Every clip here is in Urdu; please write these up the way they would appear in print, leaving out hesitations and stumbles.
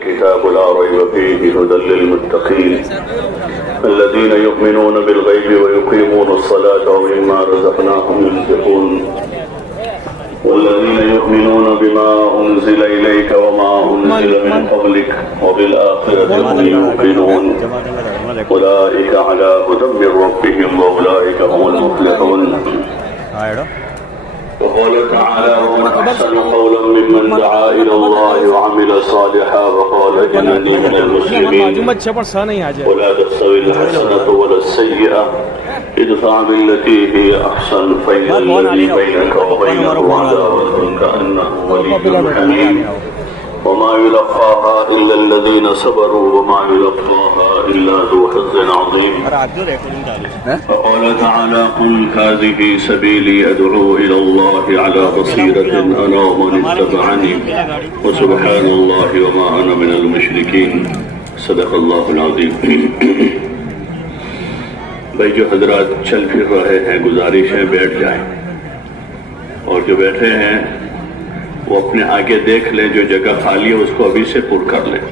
كتاب لا ريب فيه هدى للمتقين الذين يؤمنون بالغيب ويقيمون الصلاة ومما رزقناهم ينفقون والذين يؤمنون بما أنزل إليك وما أنزل من قبلك وبالآخرة هم يوقنون أولئك على هدى من ربهم وأولئك هم المفلحون. وقال تعالى ومن أحسن قولا ممن دعا إلى الله وعمل صالحا وقال إنني من المسلمين ولا تستوي الحسنة ولا السيئة ادفع بالتي هي أحسن فإذا الذي بينك وبينه عداوة كأنه ولي حميم وما يلقاها إلا الذين صبروا وما يلقاها إلا ذو حظ عظيم. وقال تعالى قل هذه سبيلي أدعو إلى الله على بصيرة أنا ومن اتبعني وسبحان الله وما أنا من المشركين. صدق الله العظيم. بھائی جو حضرات چل پھر رہے ہیں گزارش ہے بیٹھ جائیں، اور جو بیٹھے ہیں وہ اپنے آگے دیکھ لیں، جو جگہ خالی ہے اس کو ابھی سے پر کر لیں.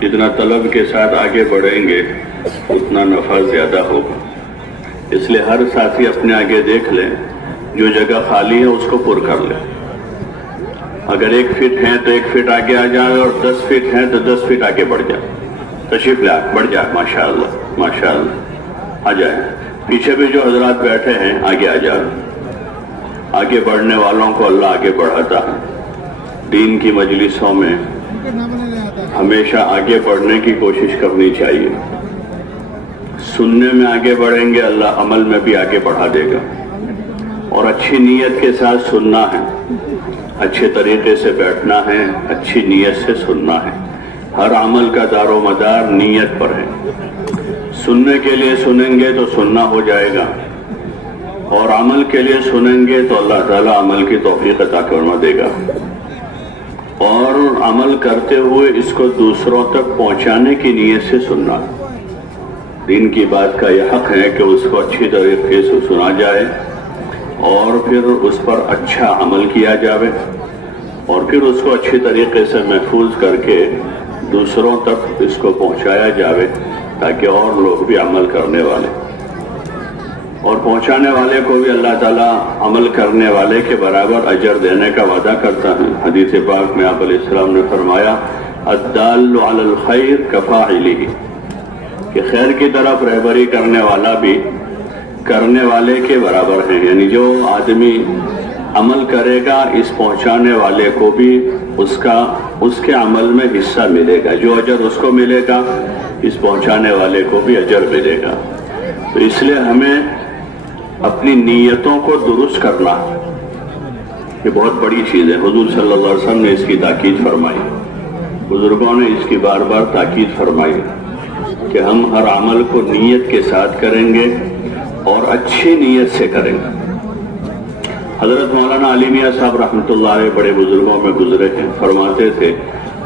جتنا طلب کے ساتھ آگے بڑھیں گے اتنا نفع زیادہ ہوگا. اس لیے ہر ساتھی اپنے آگے دیکھ لیں، جو جگہ خالی ہے اس کو پر کر لیں. اگر 1 فٹ ہیں تو 1 فٹ آگے آ جائیں، اور 10 فٹ ہیں تو 10 فٹ آگے بڑھ جائیں. تشریف لے بڑھ جائیں. ماشاءاللہ ماشاءاللہ آ جائیں. پیچھے بھی جو حضرات بیٹھے ہیں آگے آ جائیں. آگے بڑھنے والوں کو اللہ آگے بڑھاتا ہے. دین کی مجلسوں میں ہمیشہ آگے بڑھنے کی کوشش کرنی چاہیے. سننے میں آگے بڑھیں گے، اللہ عمل میں بھی آگے بڑھا دے گا. اور اچھی نیت کے ساتھ سننا ہے، اچھے طریقے سے بیٹھنا ہے، اچھی نیت سے سننا ہے. ہر عمل کا دار و مدار نیت پر ہے. سننے کے لیے سنیں گے تو سننا ہو جائے گا، اور عمل کے لیے سنیں گے تو اللہ تعالیٰ عمل کی توفیق عطا فرما دے گا. اور عمل کرتے ہوئے اس کو دوسروں تک پہنچانے کی نیت سے سننا. دین کی بات کا یہ حق ہے کہ اس کو اچھی طریقے سے سنا جائے، اور پھر اس پر اچھا عمل کیا جائے، اور پھر اس کو اچھی طریقے سے محفوظ کر کے دوسروں تک اس کو پہنچایا جائے، تاکہ اور لوگ بھی عمل کرنے والے، اور پہنچانے والے کو بھی اللہ تعالیٰ عمل کرنے والے کے برابر اجر دینے کا وعدہ کرتا ہے. حدیث پاک میں آپ علیہ السلام نے فرمایا الدال علی الخیر کفاعلہ، کہ خیر کی طرف رہبری کرنے والا بھی کرنے والے کے برابر ہے. یعنی جو آدمی عمل کرے گا اس پہنچانے والے کو بھی اس کے عمل میں حصہ ملے گا. جو اجر اس کو ملے گا اس پہنچانے والے کو بھی اجر ملے گا. تو اس لیے ہمیں اپنی نیتوں کو درست کرنا یہ بہت بڑی چیز ہے. حضور صلی اللہ علیہ وسلم نے اس کی تاکید فرمائی، بزرگوں نے اس کی بار بار تاکید فرمائی کہ ہم ہر عمل کو نیت کے ساتھ کریں گے اور اچھی نیت سے کریں گے. حضرت مولانا علی میاں صاحب رحمۃ اللہ علیہ بڑے بزرگوں میں گزرے ہیں، فرماتے تھے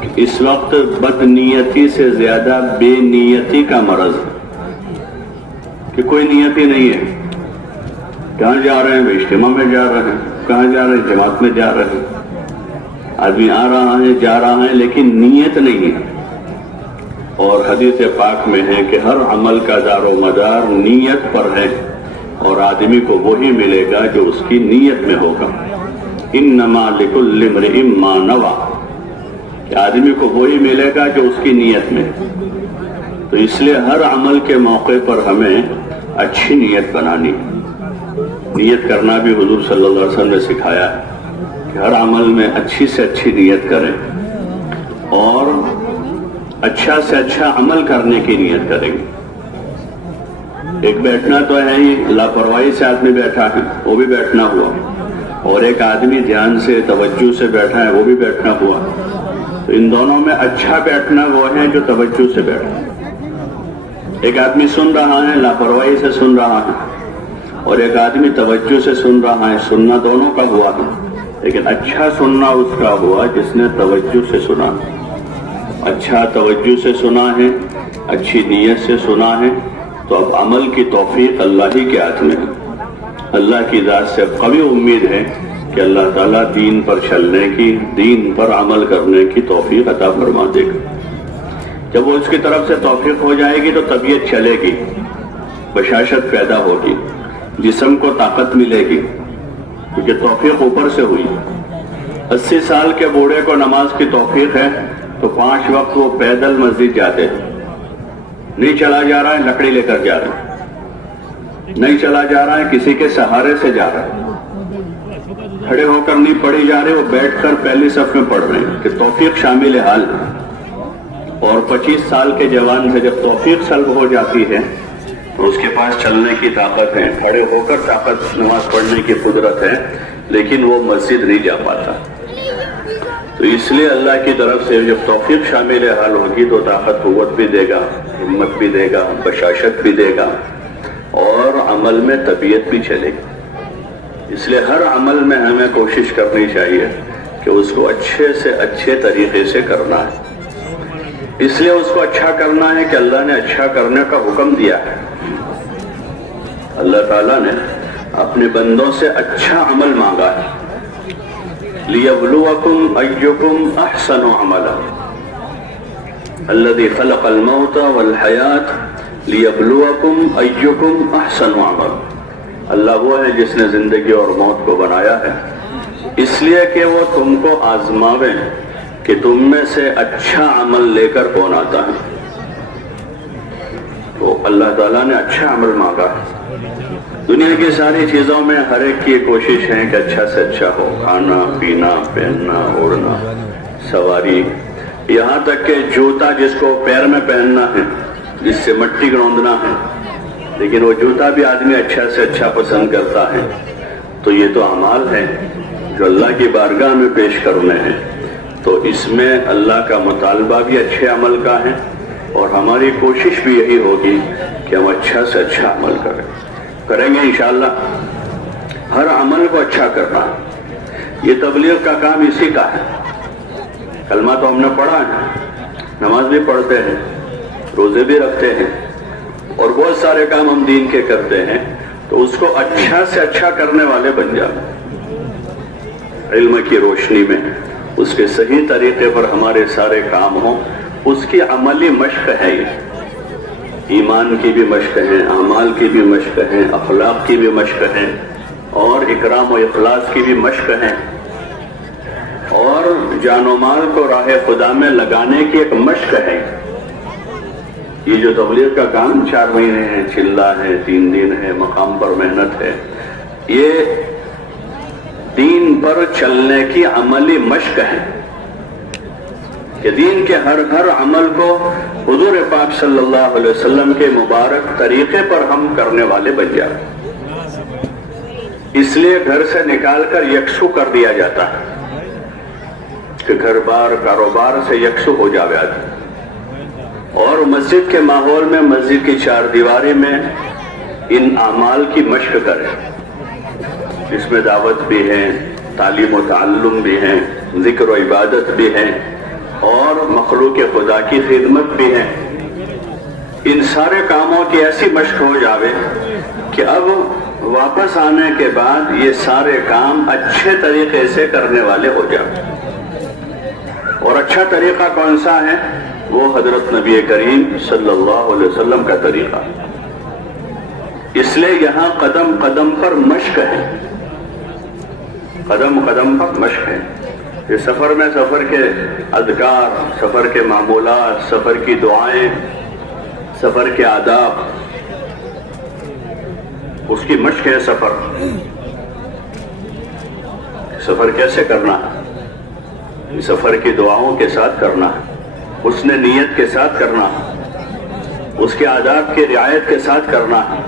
کہ اس وقت بد نیتی سے زیادہ بے نیتی کا مرض ہے، کہ کوئی نیت ہی نہیں ہے. کہاں جا رہے ہیں؟ اجتماع میں جا رہے ہیں. کہاں جا رہے ہیں؟ جماعت میں جا رہے ہیں. آدمی آ رہا ہے جا رہا ہے لیکن نیت نہیں ہے. اور حدیث پاک میں ہے کہ ہر عمل کا دار و مدار نیت پر ہے، اور آدمی کو وہی ملے گا جو اس کی نیت میں ہوگا. انما لکل امرئ ما نوى، کہ آدمی کو وہی ملے گا جو اس کی نیت میں. تو اس لیے ہر عمل کے موقع پر ہمیں اچھی نیت بنانی. نیت کرنا بھی حضور صلی اللہ علیہ وسلم نے سکھایا ہے کہ ہر عمل میں اچھی سے اچھی نیت کریں، اور اچھا سے اچھا عمل کرنے کی نیت کریں گے. ایک بیٹھنا تو ہے ہی، لاپرواہی سے آدمی بیٹھا ہے وہ بھی بیٹھنا ہوا، اور ایک آدمی دھیان سے توجہ سے بیٹھا ہے وہ بھی بیٹھنا ہوا. تو ان دونوں میں اچھا بیٹھنا وہ ہے جو توجہ سے بیٹھا. ایک آدمی سن رہا ہے لاپرواہی سے سن رہا ہے، اور ایک آدمی توجہ سے سن رہا ہے. سننا دونوں کا ہوا ہے، لیکن اچھا سننا اس کا ہوا جس نے توجہ سے سنا. اچھا توجہ سے سنا ہے، اچھی نیت سے سنا ہے، تو اب عمل کی توفیق اللہ ہی کے ہاتھ میں ہے. اللہ کی ذات سے قوی امید ہے کہ اللہ تعالیٰ دین پر چلنے کی، دین پر عمل کرنے کی توفیق عطا فرما دے گا۔ جب وہ اس کی طرف سے توفیق ہو جائے گی تو طبیعت چلے گی، بشاشت پیدا ہوگی، جسم کو طاقت ملے گی، کیونکہ توفیق اوپر سے ہوئی۔ 80 سال کے بوڑھے کو نماز کی توفیق ہے تو 5 وقت وہ پیدل مسجد جاتے ہیں، نہیں چلا جا رہا ہے لکڑی لے کر جا رہا ہے، نہیں چلا جا رہا ہے کسی کے سہارے سے جا رہا ہے، کھڑے ہو کر نہیں پڑھی جا رہے، وہ بیٹھ کر پہلی صف میں پڑھ رہے ہیں کہ توفیق شامل حال ہے۔ اور 25 سال کے جوان سے جب توفیق سلب ہو جاتی ہے تو اس کے پاس چلنے کی طاقت ہے، کھڑے ہو کر طاقت نماز پڑھنے کی قدرت ہے، لیکن وہ مسجد نہیں جا پاتا۔ تو اس لیے اللہ کی طرف سے جب توفیق شامل حال ہوگی تو طاقت قوت بھی دے گا، ہمت بھی دے گا، بشاشت بھی دے گا، اور عمل میں طبیعت بھی چلے گی۔ اس لیے ہر عمل میں ہمیں کوشش کرنی چاہیے کہ اس کو اچھے سے اچھے طریقے سے کرنا ہے۔ اس لیے اس کو اچھا کرنا ہے کہ اللہ نے اچھا کرنے کا حکم دیا ہے۔ اللہ تعالیٰ نے اپنے بندوں سے اچھا عمل مانگا ہے، لِيَبْلُوَكُمْ أَيُّكُمْ أَحْسَنُ عَمَلًا الَّذِي خَلَقَ الْمَوْتَ وَالْحَيَاةَ لِيَبْلُوَكُمْ أَيُّكُمْ أَحْسَنُ عَمَلًا۔ اللہ وہ ہے جس نے زندگی اور موت کو بنایا ہے اس لیے کہ وہ تم کو آزماویں کہ تم میں سے اچھا عمل لے کر کون آتا ہے۔ تو اللہ تعالیٰ نے اچھا عمل مانگا ہے۔ دنیا کی ساری چیزوں میں ہر ایک کی کوشش ہے کہ اچھا سے اچھا ہو، کھانا پینا، پہننا اوڑھنا، سواری، یہاں تک کہ جوتا جس کو پیر میں پہننا ہے، جس سے مٹی گروندنا ہے، لیکن وہ جوتا بھی آدمی اچھا سے اچھا پسند کرتا ہے۔ تو یہ تو اعمال ہیں جو اللہ کی بارگاہ میں پیش کرنے ہیں، تو اس میں اللہ کا مطالبہ بھی اچھے عمل کا ہے، اور ہماری کوشش بھی یہی ہوگی کہ ہم اچھا سے اچھا عمل کریں گے انشاءاللہ۔ ہر عمل کو اچھا کرنا، یہ تبلیغ کا کام اسی کا ہے۔ کلمہ تو ہم نے پڑھا ہے، نماز بھی پڑھتے ہیں، روزے بھی رکھتے ہیں، اور بہت سارے کام ہم دین کے کرتے ہیں، تو اس کو اچھا سے اچھا کرنے والے بن جائیں۔ علم کی روشنی میں اس کے صحیح طریقے پر ہمارے سارے کام ہوں، اس کی عملی مشق ہے۔ یہ ایمان کی بھی مشق ہے، اعمال کی بھی مشق ہے، اخلاق کی بھی مشق ہے، اور اکرام و اخلاص کی بھی مشق ہے، اور جان و مال کو راہ خدا میں لگانے کی ایک مشق ہے۔ یہ جو تبلیغ کا کام 4 مہینے ہے، چلہ ہے، 3 دن ہے، مقام پر محنت ہے، یہ دین پر چلنے کی عملی مشق ہے کہ دین کے ہر عمل کو حضور پاک صلی اللہ علیہ وسلم کے مبارک طریقے پر ہم کرنے والے بن جائیں۔ اس لیے گھر سے نکال کر یکسو کر دیا جاتا ہے کہ گھر بار کاروبار سے یکسو ہو جاوے آدمی، اور مسجد کے ماحول میں، مسجد کی 4 دیواری میں ان اعمال کی مشق کرے، جس میں دعوت بھی ہے، تعلیم و تعلم بھی ہے، ذکر و عبادت بھی ہے، اور مخلوق خدا کی خدمت بھی ہے۔ ان سارے کاموں کی ایسی مشق ہو جاوے کہ اب واپس آنے کے بعد یہ سارے کام اچھے طریقے سے کرنے والے ہو جائیں۔ اور اچھا طریقہ کون سا ہے؟ وہ حضرت نبی کریم صلی اللہ علیہ وسلم کا طریقہ۔ اس لیے یہاں قدم قدم پر مشق ہے، قدم قدم پر مشق ہے۔ یہ سفر میں سفر کے اذکار، سفر کے معمولات، سفر کی دعائیں، سفر کے آداب، اس کی مشق ہے سفر۔ سفر کیسے کرنا ہے؟ سفر کی دعاؤں کے ساتھ کرنا ہے، حسن نیت کے ساتھ کرنا ہے، اس کے آداب کی رعایت کے ساتھ کرنا ہے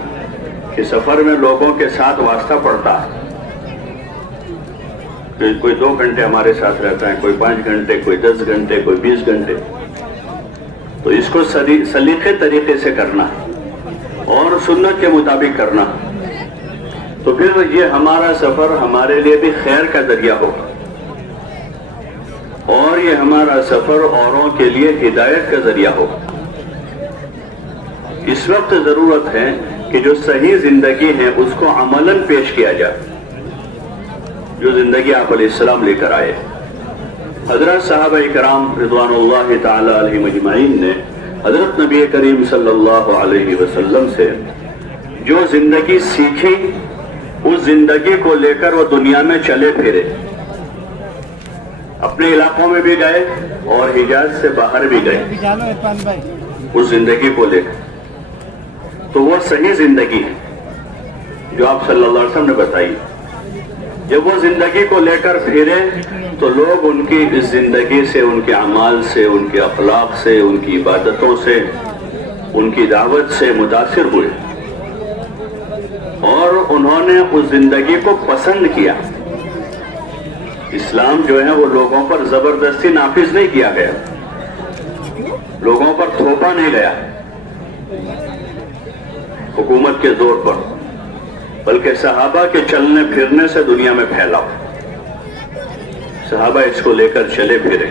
کہ سفر میں لوگوں کے ساتھ واسطہ پڑتا ہے۔ کوئی 2 گھنٹے ہمارے ساتھ رہتا ہے، کوئی 5 گھنٹے، کوئی 10 گھنٹے، کوئی 20 گھنٹے، تو اس کو سلیقے طریقے سے کرنا اور سنت کے مطابق کرنا، تو پھر یہ ہمارا سفر ہمارے لیے بھی خیر کا ذریعہ ہوگا، اور یہ ہمارا سفر اوروں کے لیے ہدایت کا ذریعہ ہوگا۔ اس وقت ضرورت ہے کہ جو صحیح زندگی ہے اس کو عملاً پیش کیا جائے، جو زندگی آپ علیہ السلام لے کر آئے۔ حضرت صحابہ کرام رضوان اللہ تعالی علیہم اجمعین نے حضرت نبی کریم صلی اللہ علیہ وسلم سے جو زندگی سیکھی، اس زندگی کو لے کر وہ دنیا میں چلے پھرے، اپنے علاقوں میں بھی گئے اور حجاز سے باہر بھی گئے اس زندگی کو لے کر۔ تو وہ صحیح زندگی ہے جو آپ صلی اللہ علیہ وسلم نے بتائی۔ جب وہ زندگی کو لے کر پھرے تو لوگ ان کی اس زندگی سے، ان کے اعمال سے، ان کے اخلاق سے، ان کی عبادتوں سے، ان کی دعوت سے متاثر ہوئے اور انہوں نے اس زندگی کو پسند کیا۔ اسلام جو ہے وہ لوگوں پر زبردستی نافذ نہیں کیا گیا، لوگوں پر تھوپا نہیں گیا حکومت کے زور پر، بلکہ صحابہ کے چلنے پھرنے سے دنیا میں پھیلا۔ صحابہ اس کو لے کر چلے پھرے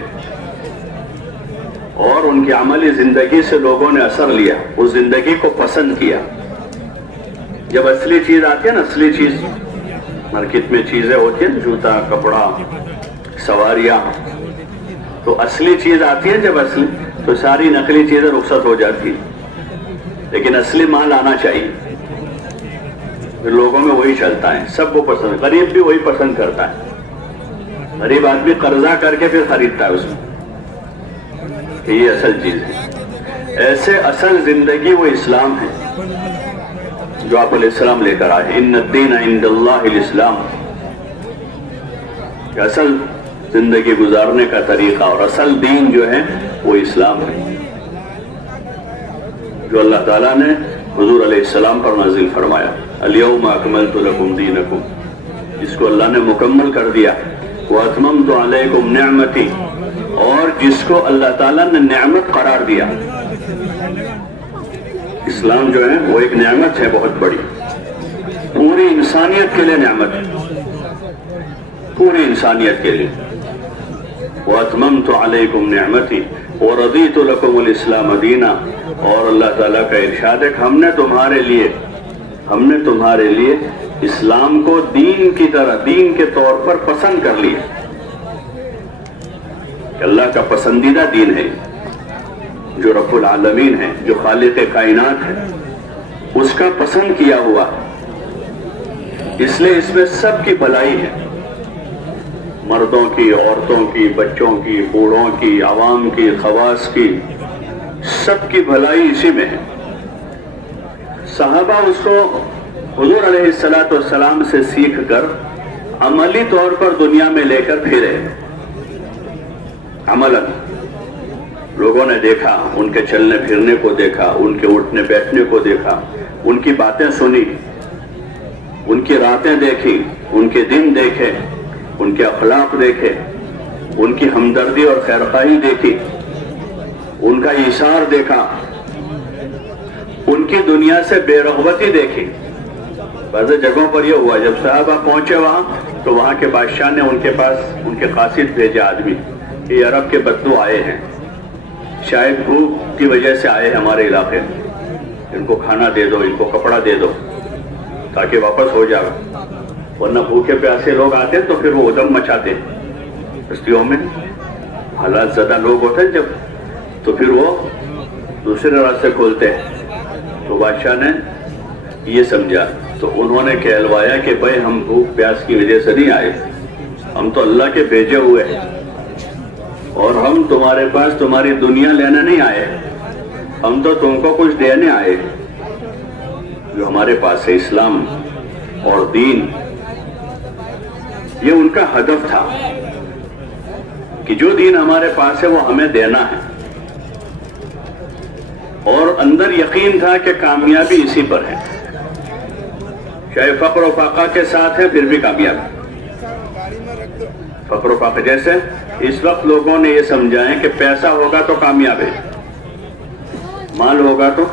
اور ان کی عملی زندگی سے لوگوں نے اثر لیا، اس زندگی کو پسند کیا۔ جب اصلی چیز آتی ہے نا، اصلی چیز مارکیٹ میں چیزیں ہوتی ہیں، جوتا، کپڑا، سواریاں، تو اصلی چیز آتی ہے جب اصلی، تو ساری نقلی چیزیں رخصت ہو جاتی، لیکن اصلی مال آنا چاہیے۔ پھر لوگوں میں وہی چلتا ہے، سب کو پسند، غریب بھی وہی پسند کرتا ہے۔ غریب آدمی قرضہ کر کے پھر خریدتا ہے اس میں کہ یہ اصل چیز ہے۔ ایسے اصل زندگی وہ اسلام ہے جو آپ علیہ السلام لے کر آئے۔ ان الدین عند اللہ الاسلام، کہ اصل زندگی گزارنے کا طریقہ اور اصل دین جو ہے وہ اسلام ہے، جو اللہ تعالیٰ نے حضور علیہ السلام پر نازل فرمایا۔ الیوم اکملت لکم دینکم، جس کو اللہ نے مکمل کر دیا۔ واتممت علیکم نعمتی، اور جس کو اللہ تعالیٰ نے نعمت قرار دیا۔ اسلام جو ہے وہ ایک نعمت ہے بہت بڑی، پوری انسانیت کے لیے نعمت ہے، پوری انسانیت کے لیے۔ واتممت علیکم نعمتی ورضیت لکم الاسلام دینا، اور اللہ تعالیٰ کا ارشاد ہے کہ ہم نے تمہارے لیے اسلام کو دین کی طرح، دین کے طور پر پسند کر لیا، کہ اللہ کا پسندیدہ دین ہے، جو رب العالمین ہے، جو خالق کائنات ہے، اس کا پسند کیا ہوا، اس لیے اس میں سب کی بھلائی ہے، مردوں کی، عورتوں کی، بچوں کی، بوڑھوں کی، عوام کی، خواص کی، سب کی بھلائی اسی میں ہے۔ صحابہ اس کو حضور علیہ السلام سے سیکھ کر عملی طور پر دنیا میں لے کر پھرے۔ عملاً لوگوں نے دیکھا، ان کے چلنے پھرنے کو دیکھا، ان کے اٹھنے بیٹھنے کو دیکھا، ان کی باتیں سنی، ان کی راتیں دیکھی، ان کے دن دیکھے، ان کے اخلاق دیکھے، ان کی ہمدردی اور خیرخواہی دیکھی، ان کا ایثار دیکھا، ان کی دنیا سے بے رغبتی دیکھی۔ بعض جگہوں پر یہ ہوا، جب صحابہ پہنچے وہاں تو وہاں کے بادشاہ نے ان کے پاس ان کے قاصد بھیجے آدمی کہ یہ عرب کے بدو آئے ہیں، شاید بھوک کی وجہ سے آئے ہیں ہمارے علاقے میں، ان کو کھانا دے دو، ان کو کپڑا دے دو تاکہ واپس ہو جائے، ورنہ بھوکے پیاسے لوگ آتے تو پھر وہ ادم مچاتے بستیوں میں، حالات زدہ لوگ ہوتے ہیں جب، تو پھر وہ دوسرے راستے کھولتے ہیں۔ تو بادشاہ نے یہ سمجھا، تو انہوں نے کہلوایا کہ بھائی ہم بھوک پیاس کی وجہ سے نہیں آئے، ہم تو اللہ کے بھیجے ہوئے ہیں، اور ہم تمہارے پاس تمہاری دنیا لینے نہیں آئے، ہم تو تم کو کچھ دینے آئے، جو ہمارے پاس ہے اسلام اور دین۔ یہ ان کا ہدف تھا کہ جو دین ہمارے پاس ہے وہ ہمیں دینا ہے، اور اندر یقین تھا کہ کامیابی اسی پر ہے، چاہے فقر و فاقہ کے ساتھ ہے پھر بھی کامیاب۔ فقر و فاقہ جیسے اس وقت لوگوں نے یہ سمجھا ہے کہ پیسہ ہوگا تو کامیاب ہے، مال ہوگا تو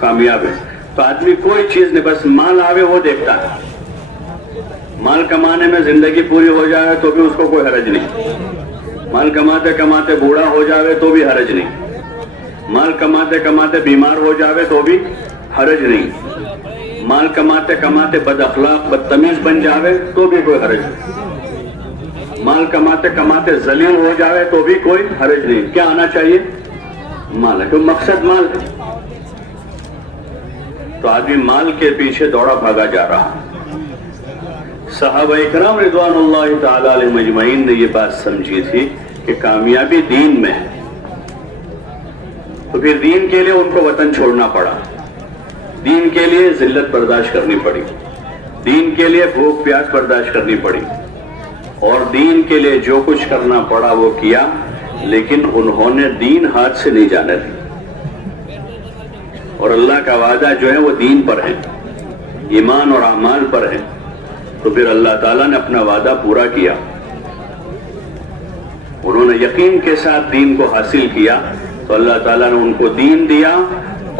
کامیاب ہے، تو آدمی کوئی چیز نہیں، بس مال آوے وہ دیکھتا ہے، مال کمانے میں زندگی پوری ہو جائے تو بھی اس کو کوئی حرج نہیں، مال کماتے کماتے بوڑھا ہو جاوے تو بھی حرج نہیں، مال کماتے کماتے بیمار ہو جاوے تو بھی حرج نہیں، مال کماتے کماتے بد اخلاق بدتمیز بن جاوے تو بھی کوئی حرج نہیں، مال کماتے کماتے ذلیل ہو جاوے تو بھی کوئی حرج نہیں۔ کیا آنا چاہیے؟ مال ہے، کیوں مقصد مال ہے۔ تو آدمی مال کے پیچھے دوڑا بھاگا جا رہا۔ صحابہ اکرام رضوان اللہ تعالی علیہم اجمعین نے یہ بات سمجھی تھی کہ کامیابی دین میں ہے، تو پھر دین کے لیے ان کو وطن چھوڑنا پڑا، دین کے لیے ذلت برداشت کرنی پڑی، دین کے لیے بھوک پیاس برداشت کرنی پڑی، اور دین کے لیے جو کچھ کرنا پڑا وہ کیا، لیکن انہوں نے دین ہاتھ سے نہیں جانے دی۔ اور اللہ کا وعدہ جو ہے وہ دین پر ہے، ایمان اور اعمال پر ہے، تو پھر اللہ تعالیٰ نے اپنا وعدہ پورا کیا۔ انہوں نے یقین کے ساتھ دین کو حاصل کیا تو اللہ تعالیٰ نے ان کو دین دیا،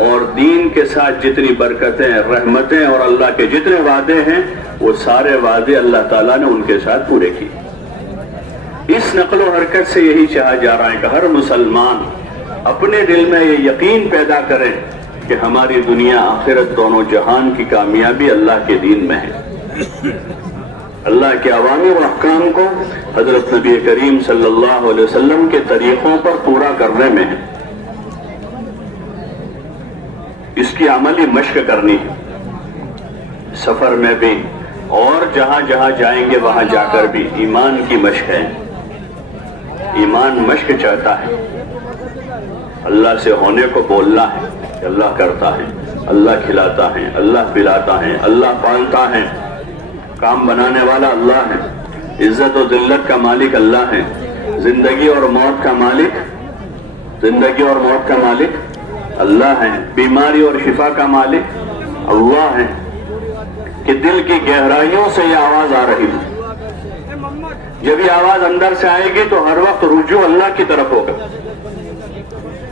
اور دین کے ساتھ جتنی برکتیں رحمتیں اور اللہ کے جتنے وعدے ہیں وہ سارے وعدے اللہ تعالیٰ نے ان کے ساتھ پورے کیے۔ اس نقل و حرکت سے یہی چاہا جا رہا ہے کہ ہر مسلمان اپنے دل میں یہ یقین پیدا کرے کہ ہماری دنیا آخرت دونوں جہان کی کامیابی اللہ کے دین میں ہے، اللہ کے اوامر و احکام کو حضرت نبی کریم صلی اللہ علیہ وسلم کے طریقوں پر پورا کرنے میں ہے، اس کی عملی مشق کرنی ہے، سفر میں بھی اور جہاں جہاں جائیں گے وہاں جا کر بھی ایمان کی مشق ہے۔ ایمان مشق چاہتا ہے، اللہ سے ہونے کو بولنا ہے کہ اللہ کرتا ہے، اللہ کھلاتا ہے، اللہ پلاتا ہے، اللہ پالتا ہے، کام بنانے والا اللہ ہے، عزت و ذلت کا مالک اللہ ہے، زندگی اور موت کا مالک، زندگی اور موت کا مالک اللہ ہے، بیماری اور شفا کا مالک اللہ ہے۔ کہ دل کی گہرائیوں سے یہ آواز آ رہی ہے، جب یہ آواز اندر سے آئے گی تو ہر وقت رجوع اللہ کی طرف ہوگا،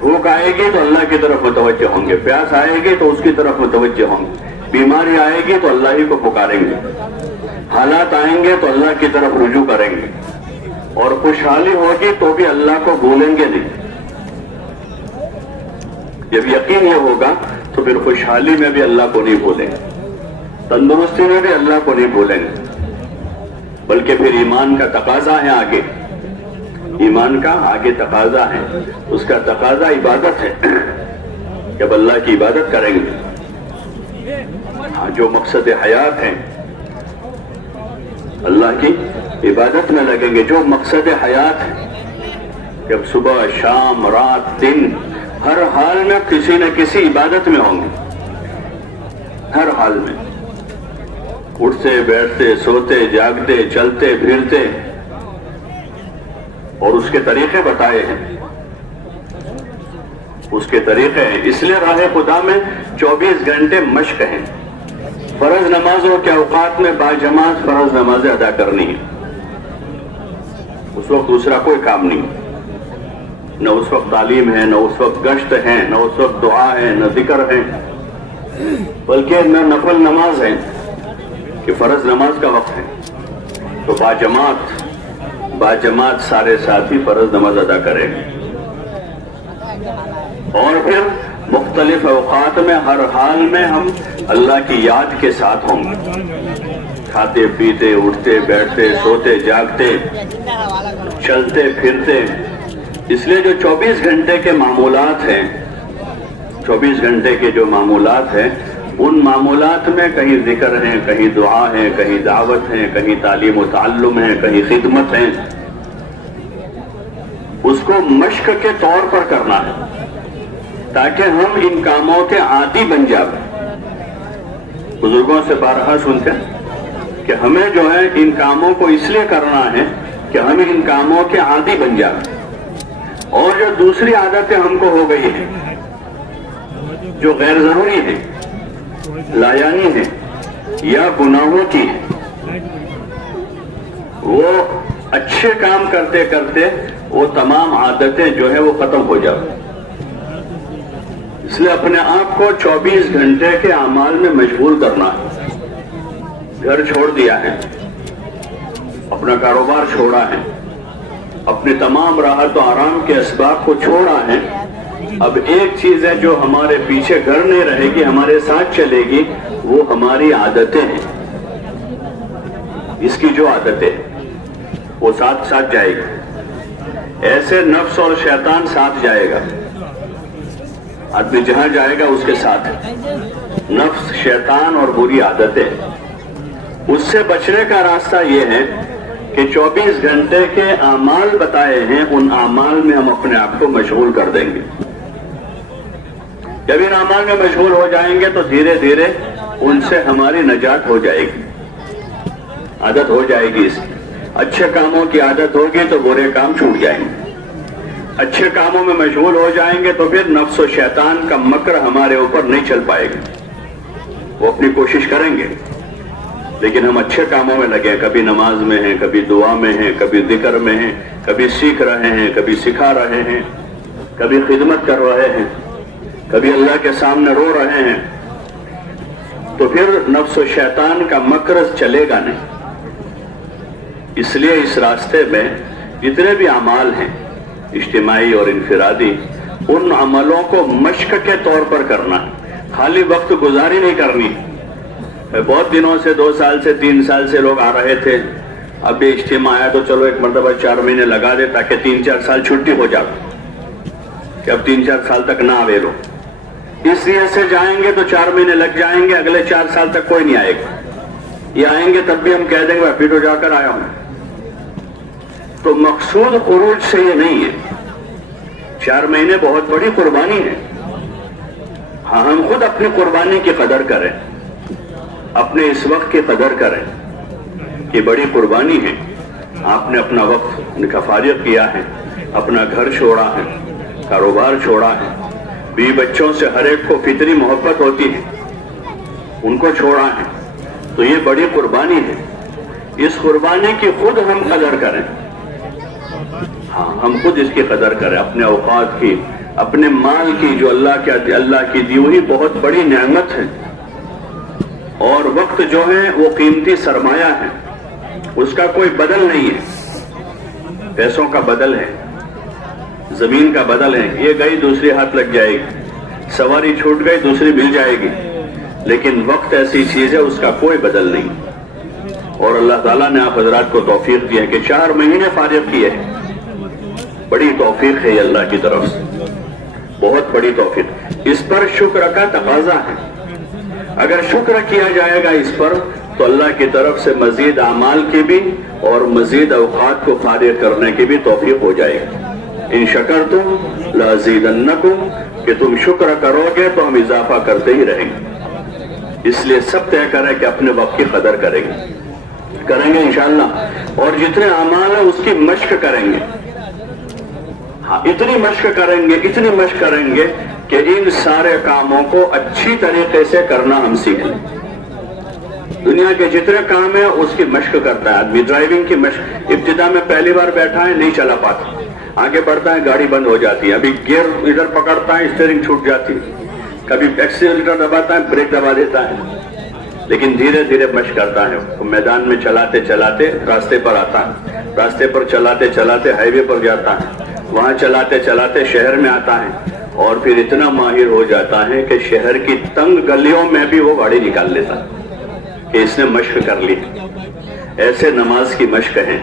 بھوک آئے گی تو اللہ کی طرف متوجہ ہوں گے، پیاس آئے گی تو اس کی طرف متوجہ ہوں گے، بیماری آئے گی تو اللہ ہی کو پکاریں گے، حالات آئیں گے تو اللہ کی طرف رجوع کریں گے، اور خوشحالی ہوگی تو بھی اللہ کو بھولیں گے نہیں۔ جب یقین یہ ہوگا تو پھر خوشحالی میں بھی اللہ کو نہیں بھولیں گے، تندرستی میں بھی اللہ کو نہیں بھولیں گے، بلکہ پھر ایمان کا تقاضا ہے آگے، ایمان کا آگے تقاضا ہے، اس کا تقاضا عبادت ہے، جب اللہ کی عبادت کریں گے، جو مقصد حیات ہے اللہ کی عبادت میں لگیں گے، جو مقصد حیات ہے، جب صبح شام رات دن ہر حال میں کسی نہ کسی عبادت میں ہوں گے، ہر حال میں اٹھتے بیٹھتے سوتے جاگتے چلتے پھرتے، اور اس کے طریقے بتائے ہیں، اس کے طریقے ہیں، اس لیے راہ خدا میں 24 گھنٹے مشق ہیں۔ فرض نمازوں کے اوقات میں باجماعت فرض نمازیں ادا کرنی ہے، اس وقت دوسرا کوئی کام نہیں، نہ اس وقت تعلیم ہے، نہ اس وقت گشت ہے، نہ اس وقت دعا ہے، نہ ذکر ہے، بلکہ نہ نفل نماز ہے کہ فرض نماز کا وقت ہے، تو باجماعت سارے ساتھی فرض نماز ادا کریں گے، اور پھر مختلف اوقات میں ہر حال میں ہم اللہ کی یاد کے ساتھ ہوں گے، کھاتے پیتے اٹھتے بیٹھتے سوتے جاگتے چلتے پھرتے۔ اس لیے جو 24 گھنٹے کے معمولات ہیں، 24 گھنٹے کے جو معمولات ہیں، ان معمولات میں کہیں ذکر ہے، کہیں دعا ہے، کہیں دعوت ہے، کہیں تعلیم و تعلم ہے، کہیں خدمت ہے، اس کو مشق کے طور پر کرنا ہے تاکہ ہم ان کاموں کے عادی بن جائیں۔ بزرگوں سے بارہا سنتے ہیں کہ ہمیں جو ہے ان کاموں کو اس لیے کرنا ہے کہ ہم ان کاموں کے عادی بن جائیں، اور جو دوسری عادتیں ہم کو ہو گئی ہیں جو غیر ضروری ہیں، لایانی ہیں یا گناہوں کی ہیں، وہ اچھے کام کرتے کرتے وہ تمام عادتیں جو ہیں وہ ختم ہو جائیں۔ اس لیے اپنے آپ کو 24 گھنٹے کے اعمال میں مشغول کرنا ہے۔ گھر چھوڑ دیا ہے، اپنا کاروبار چھوڑا ہے، اپنے تمام راحت و آرام کے اسباب کو چھوڑا ہے، اب ایک چیز ہے جو ہمارے پیچھے گھر نہیں رہے گی، ہمارے ساتھ چلے گی، وہ ہماری عادتیں ہیں۔ اس کی جو عادتیں وہ ساتھ ساتھ جائے گی، ایسے نفس اور شیطان ساتھ جائے گا۔ آدمی جہاں جائے گا اس کے ساتھ نفس، شیطان اور بری عادتیں۔ اس سے بچنے کا راستہ یہ ہے کہ 24 گھنٹے کے اعمال بتائے ہیں، ان اعمال میں ہم اپنے آپ کو مشغول کر دیں گے۔ جب ان اعمال میں مشغول ہو جائیں گے تو دھیرے دھیرے ان سے ہماری نجات ہو جائے گی، عادت ہو جائے گی۔ اس کی اچھے کاموں کی عادت ہوگی تو برے کام چھوٹ جائیں گے۔ اچھے کاموں میں مشغول ہو جائیں گے تو پھر نفس و شیطان کا مکر ہمارے اوپر نہیں چل پائے گا۔ وہ اپنی کوشش کریں گے لیکن ہم اچھے کاموں میں لگے، کبھی نماز میں ہیں، کبھی دعا میں ہیں، کبھی ذکر میں ہیں، کبھی سیکھ رہے ہیں، کبھی سکھا رہے ہیں، کبھی خدمت کر رہے ہیں، کبھی اللہ کے سامنے رو رہے ہیں، تو پھر نفس و شیطان کا مکر چلے گا نہیں۔ اس لیے اس راستے میں جتنے بھی اعمال ہیں اجتماعی اور انفرادی، ان عملوں کو مشق کے طور پر کرنا ہے، خالی وقت گزاری نہیں کرنی۔ بہت دنوں سے 2 سال سے 3 سال سے لوگ آ رہے تھے، اب بھی اجتماع آیا تو چلو ایک مرتبہ 4 مہینے لگا دے تاکہ 3-4 سال چھٹی ہو جائے، کہ اب 3-4 سال تک نہ آوے لو۔ اس لیے سے جائیں گے تو 4 مہینے لگ جائیں گے، اگلے 4 سال تک کوئی نہیں آئے گا۔ یہ آئیں گے تب بھی ہم کہہ دیں گے ابھی تو جا کر آیا ہوں۔ تو مقصود خروج سے یہ نہیں ہے۔ 4 مہینے بہت بڑی قربانی ہے، ہاں ہم خود اپنی قربانی کی قدر کریں، اپنے اس وقت کی قدر کریں، یہ بڑی قربانی ہے۔ آپ نے اپنا وقت کا فارغ کیا ہے، اپنا گھر چھوڑا ہے، کاروبار چھوڑا ہے، بیوی بچوں سے ہر ایک کو فطری محبت ہوتی ہے، ان کو چھوڑا ہے، تو یہ بڑی قربانی ہے۔ اس قربانی کی خود ہم قدر کریں، ہاں ہم خود اس کی قدر کریں، اپنے اوقات کی، اپنے مال کی، جو اللہ کی دی ہوئی بہت بڑی نعمت ہے۔ اور وقت جو ہے وہ قیمتی سرمایہ ہے، اس کا کوئی بدل نہیں ہے۔ پیسوں کا بدل ہے، زمین کا بدل ہے، یہ گئی دوسری ہاتھ لگ جائے گی، سواری چھوٹ گئی دوسری مل جائے گی، لیکن وقت ایسی چیز ہے اس کا کوئی بدل نہیں۔ اور اللہ تعالیٰ نے آپ حضرات کو توفیق دی ہے کہ 4 مہینے فارغ کیے ہیں، بڑی توفیق ہے یہ اللہ کی طرف سے، بہت بڑی توفیق۔ اس پر شکر کا تقاضا ہے، اگر شکر کیا جائے گا اس پر تو اللہ کی طرف سے مزید اعمال کی بھی اور مزید اوقات کو فارغ کرنے کی بھی توفیق ہو جائے گی۔ ان شکرتم لازیدنکم، کہ تم شکر کرو گے تو ہم اضافہ کرتے ہی رہیں گے۔ اس لیے سب طے کریں کہ اپنے وقت کی قدر کریں گے انشاءاللہ، اور جتنے اعمال ہیں اس کی مشق کریں گے، ہاں اتنی مشق کریں گے کہ ان سارے کاموں کو اچھی طریقے سے کرنا ہم سیکھ لیں۔ دنیا کے جتنے کام ہیں اس کی مشق کرتا ہے آدمی۔ ڈرائیونگ کی مشق، ابتدا میں پہلی بار بیٹھا ہے نہیں چلا پاتا، آگے بڑھتا ہے گاڑی بند ہو جاتی ہے، ابھی گیئر ادھر پکڑتا ہے اسٹیئرنگ چھوٹ جاتی ہے، کبھی ایکسیلریٹر دباتا ہے بریک دبا دیتا ہے، لیکن دھیرے دھیرے مشق کرتا ہے۔ میدان میں چلاتے چلاتے راستے پر آتا ہے، راستے پر چلاتے چلاتے ہائی وے پر جاتا ہے، وہاں چلاتے چلاتے شہر میں آتا ہے، اور پھر اتنا ماہر ہو جاتا ہے کہ شہر کی تنگ گلیوں میں بھی وہ گاڑی نکال لیتا کہ اس نے مشق کر لی۔ ایسے نماز کی مشق ہے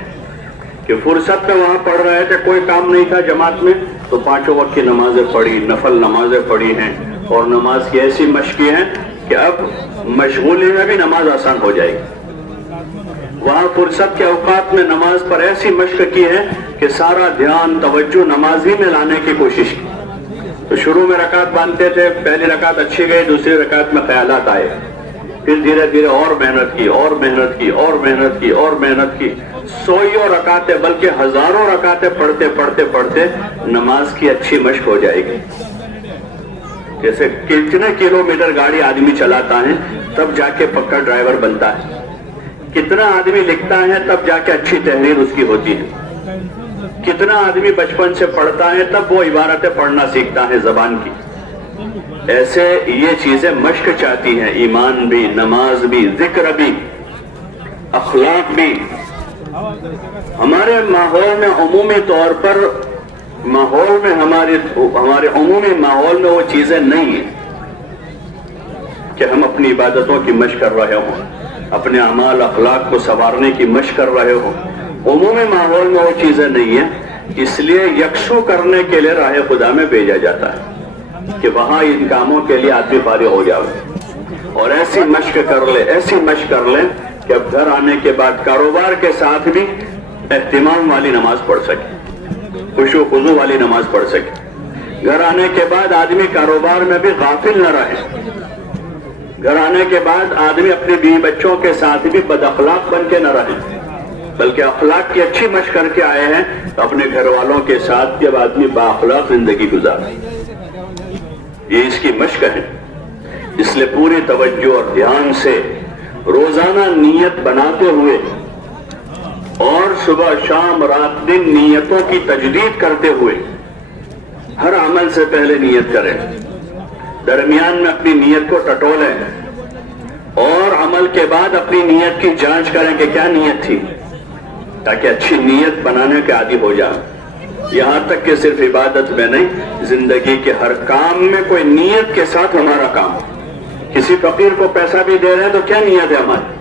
کہ فرصت میں وہاں پڑھ رہے تھے، کوئی کام نہیں تھا جماعت میں، تو 5 وقت کی نمازیں پڑھی، نفل نمازیں پڑھی ہیں، اور نماز کی ایسی مشق کی ہے کہ اب مشغولی میں بھی نماز آسان ہو جائے گی۔ وہاں فرصت کے اوقات میں نماز پر ایسی مشق کی ہے کہ سارا دھیان توجہ نماز ہی میں لانے کی کوشش کی۔ تو شروع میں رکعت باندھتے تھے، پہلی رکعت اچھی گئی، دوسری رکعت میں خیالات آئے، پھر دھیرے دھیرے اور محنت کی اور محنت کی اور محنت کی اور محنت کی، سوئیوں رکعتیں بلکہ ہزاروں رکعتیں پڑھتے پڑھتے پڑھتے نماز کی اچھی مشق ہو جائے گی۔ جیسے کتنے کلومیٹر گاڑی آدمی چلاتا ہے تب جا کے پکا ڈرائیور بنتا ہے، کتنا آدمی لکھتا ہے تب جا کے اچھی تحریر اس کی ہوتی ہے، کتنا آدمی بچپن سے پڑھتا ہے تب وہ عبارتیں پڑھنا سیکھتا ہے زبان کی۔ ایسے یہ چیزیں مشق چاہتی ہیں، ایمان بھی، نماز بھی، ذکر بھی، اخلاق بھی۔ ہمارے ماحول میں عمومی طور پر ماحول میں ہمارے عمومی ماحول میں وہ چیزیں نہیں ہیں کہ ہم اپنی عبادتوں کی مشق کر رہے ہوں، اپنے اعمال اخلاق کو سنوارنے کی مشق کر رہے ہوں۔ عمومی ماحول میں وہ چیزیں نہیں ہیں، اس لیے یکسو کرنے کے لیے راہ خدا میں بھیجا جاتا ہے کہ وہاں ان کاموں کے لیے آدمی فارغ ہو جائے اور ایسی مشق کر لیں کہ اب گھر آنے کے بعد کاروبار کے ساتھ بھی اہتمام والی نماز پڑھ سکے، خشوع و خضوع والی نماز پڑھ سکے۔ گھر آنے کے بعد آدمی کاروبار میں بھی غافل نہ رہے، گھر آنے کے بعد آدمی اپنے بیوی بچوں کے ساتھ بھی بد اخلاق بن کے نہ رہے، بلکہ اخلاق کی اچھی مشق کر کے آئے ہیں تو اپنے گھر والوں کے ساتھ جب آدمی با اخلاق زندگی گزارے، یہ اس کی مشق ہے۔ اس لیے پوری توجہ اور دھیان سے روزانہ نیت بناتے ہوئے اور صبح شام رات دن نیتوں کی تجدید کرتے ہوئے ہر عمل سے پہلے نیت کریں، درمیان میں اپنی نیت کو ٹٹولیں اور عمل کے بعد اپنی نیت کی جانچ کریں کہ کیا نیت تھی، تاکہ اچھی نیت بنانے کے عادی ہو جائیں۔ یہاں تک کہ صرف عبادت میں نہیں، زندگی کے ہر کام میں کوئی نیت کے ساتھ ہمارا کام۔ کسی فقیر کو پیسہ بھی دے رہے ہیں تو کیا نیت ہے ہماری؟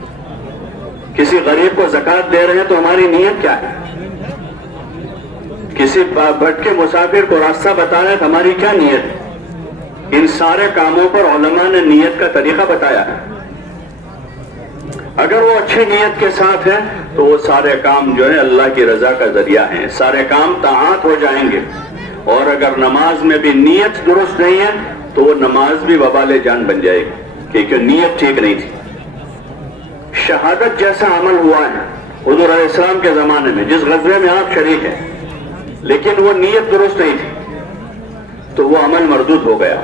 کسی غریب کو زکوٰۃ دے رہے ہیں تو ہماری نیت کیا ہے؟ کسی بھٹکے مسافر کو راستہ بتا رہے ہیں تو ہماری کیا نیت ہے؟ ان سارے کاموں پر علماء نے نیت کا طریقہ بتایا ہے۔ اگر وہ اچھی نیت کے ساتھ ہے تو وہ سارے کام جو ہے اللہ کی رضا کا ذریعہ ہیں، سارے کام طاعات ہو جائیں گے۔ اور اگر نماز میں بھی نیت درست نہیں ہے تو وہ نماز بھی وبال جان بن جائے گی، کیونکہ نیت ٹھیک نہیں تھی۔ شہادت جیسا عمل ہوا ہے حضور علیہ السلام کے زمانے میں، جس غزوے میں آپ شریک ہیں، لیکن وہ نیت درست نہیں تھی تو وہ عمل مردود ہو گیا۔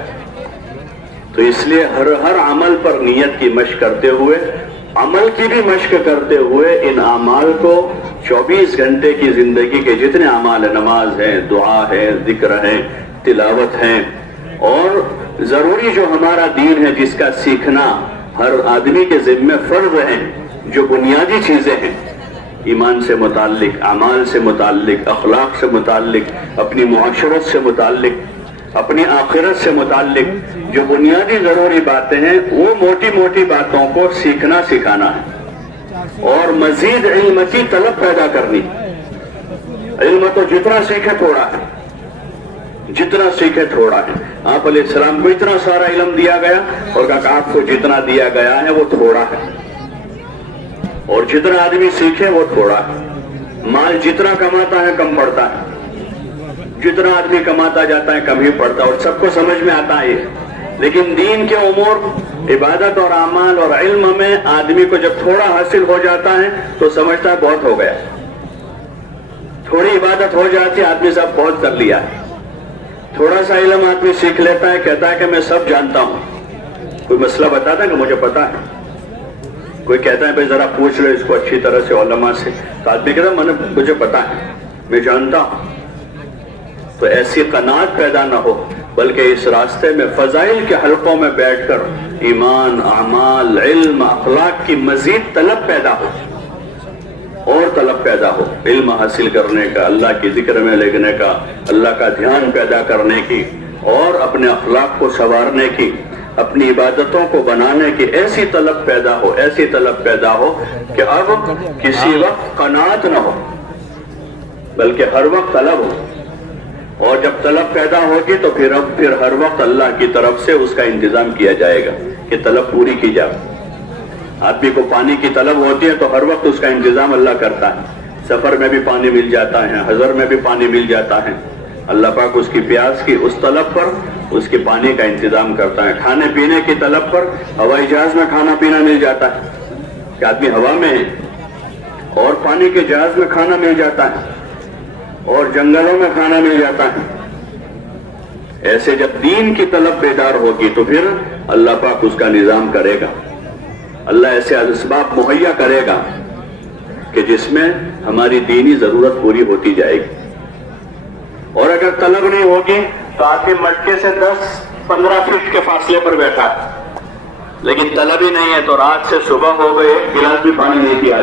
تو اس لیے ہر عمل پر نیت کی مشق کرتے ہوئے، عمل کی بھی مشق کرتے ہوئے، ان اعمال کو 24 گھنٹے کی زندگی کے جتنے اعمال ہیں، نماز ہے، دعا ہے، ذکر ہے، تلاوت ہے، اور ضروری جو ہمارا دین ہے جس کا سیکھنا ہر آدمی کے ذمہ فرض ہے، جو بنیادی چیزیں ہیں ایمان سے متعلق، اعمال سے متعلق، اخلاق سے متعلق، اپنی معاشرت سے متعلق، اپنی آخرت سے متعلق جو بنیادی ضروری باتیں ہیں، وہ موٹی موٹی باتوں کو سیکھنا سکھانا ہے اور مزید علم کی طلب پیدا کرنی۔ علم تو جتنا سیکھے تھوڑا ہے، جتنا سیکھے تھوڑا ہے۔ آپ علیہ السلام کو اتنا سارا علم دیا گیا اور کہا کہ آپ کو جتنا دیا گیا ہے وہ تھوڑا ہے، اور جتنا آدمی سیکھے وہ تھوڑا ہے۔ مال جتنا کماتا ہے کم پڑتا ہے، جتنا آدمی کماتا جاتا ہے کم ہی پڑتا ہے، اور سب کو سمجھ میں آتا ہے۔ لیکن دین کے امور، عبادت اور اعمال اور علم میں آدمی کو جب تھوڑا حاصل ہو جاتا ہے تو سمجھتا ہے بہت ہو گیا۔ تھوڑی عبادت ہو جاتی ہے، آدمی سب بہت کر لیا ہے۔ تھوڑا سا علم آدمی سیکھ لیتا ہے، کہتا ہے کہ میں سب جانتا ہوں۔ کوئی مسئلہ بتاتا ہے کہ مجھے پتا ہے، کوئی کہتا ہے بھائی ذرا پوچھ لو اس کو اچھی طرح سے علماء سے، تو آدمی کہتا ہے مجھے پتا ہے، میں جانتا ہوں۔ تو ایسی قناعت پیدا نہ ہو، بلکہ اس راستے میں فضائل کے حلقوں میں بیٹھ کر ایمان، اعمال، علم، اخلاق کی مزید طلب پیدا ہو اور طلب پیدا ہو، علم حاصل کرنے کا، اللہ کی ذکر میں لگنے کا، اللہ کا دھیان پیدا کرنے کی، اور اپنے اخلاق کو سنوارنے کی، اپنی عبادتوں کو بنانے کی ایسی طلب پیدا ہو، ایسی طلب پیدا ہو کہ اب کسی وقت قناعت نہ ہو بلکہ ہر وقت طلب ہو۔ اور جب طلب پیدا ہوگی تو پھر ہر وقت اللہ کی طرف سے اس کا انتظام کیا جائے گا کہ طلب پوری کی جائے۔ آدمی کو پانی کی طلب ہوتی ہے تو ہر وقت اس کا انتظام اللہ کرتا ہے، سفر میں بھی پانی مل جاتا ہے، حضر میں بھی پانی مل جاتا ہے۔ اللہ پاک اس کی پیاس کی اس طلب پر اس کے پانی کا انتظام کرتا ہے۔ کھانے پینے کی طلب پر ہوائی جہاز میں کھانا پینا مل جاتا ہے کہ آدمی ہوا میں ہے، اور پانی کے جہاز میں کھانا مل جاتا ہے، اور جنگلوں میں کھانا مل جاتا ہے۔ ایسے جب دین کی طلب بیدار ہوگی تو پھر اللہ پاک اس کا نظام کرے گا، اللہ ایسے اسباب مہیا کرے گا کہ جس میں ہماری دینی ضرورت پوری ہوتی جائے گی۔ اور اگر طلب نہیں ہوگی تو آدمی مٹکے سے 10-15 فٹ کے فاصلے پر بیٹھا ہے، لیکن طلب ہی نہیں ہے تو رات سے صبح ہو گئے، ایک گلاس بھی پانی نہیں پیا،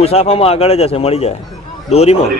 મુસાફામાં આગળ જ હશે, મળી જાય દોરીમાં,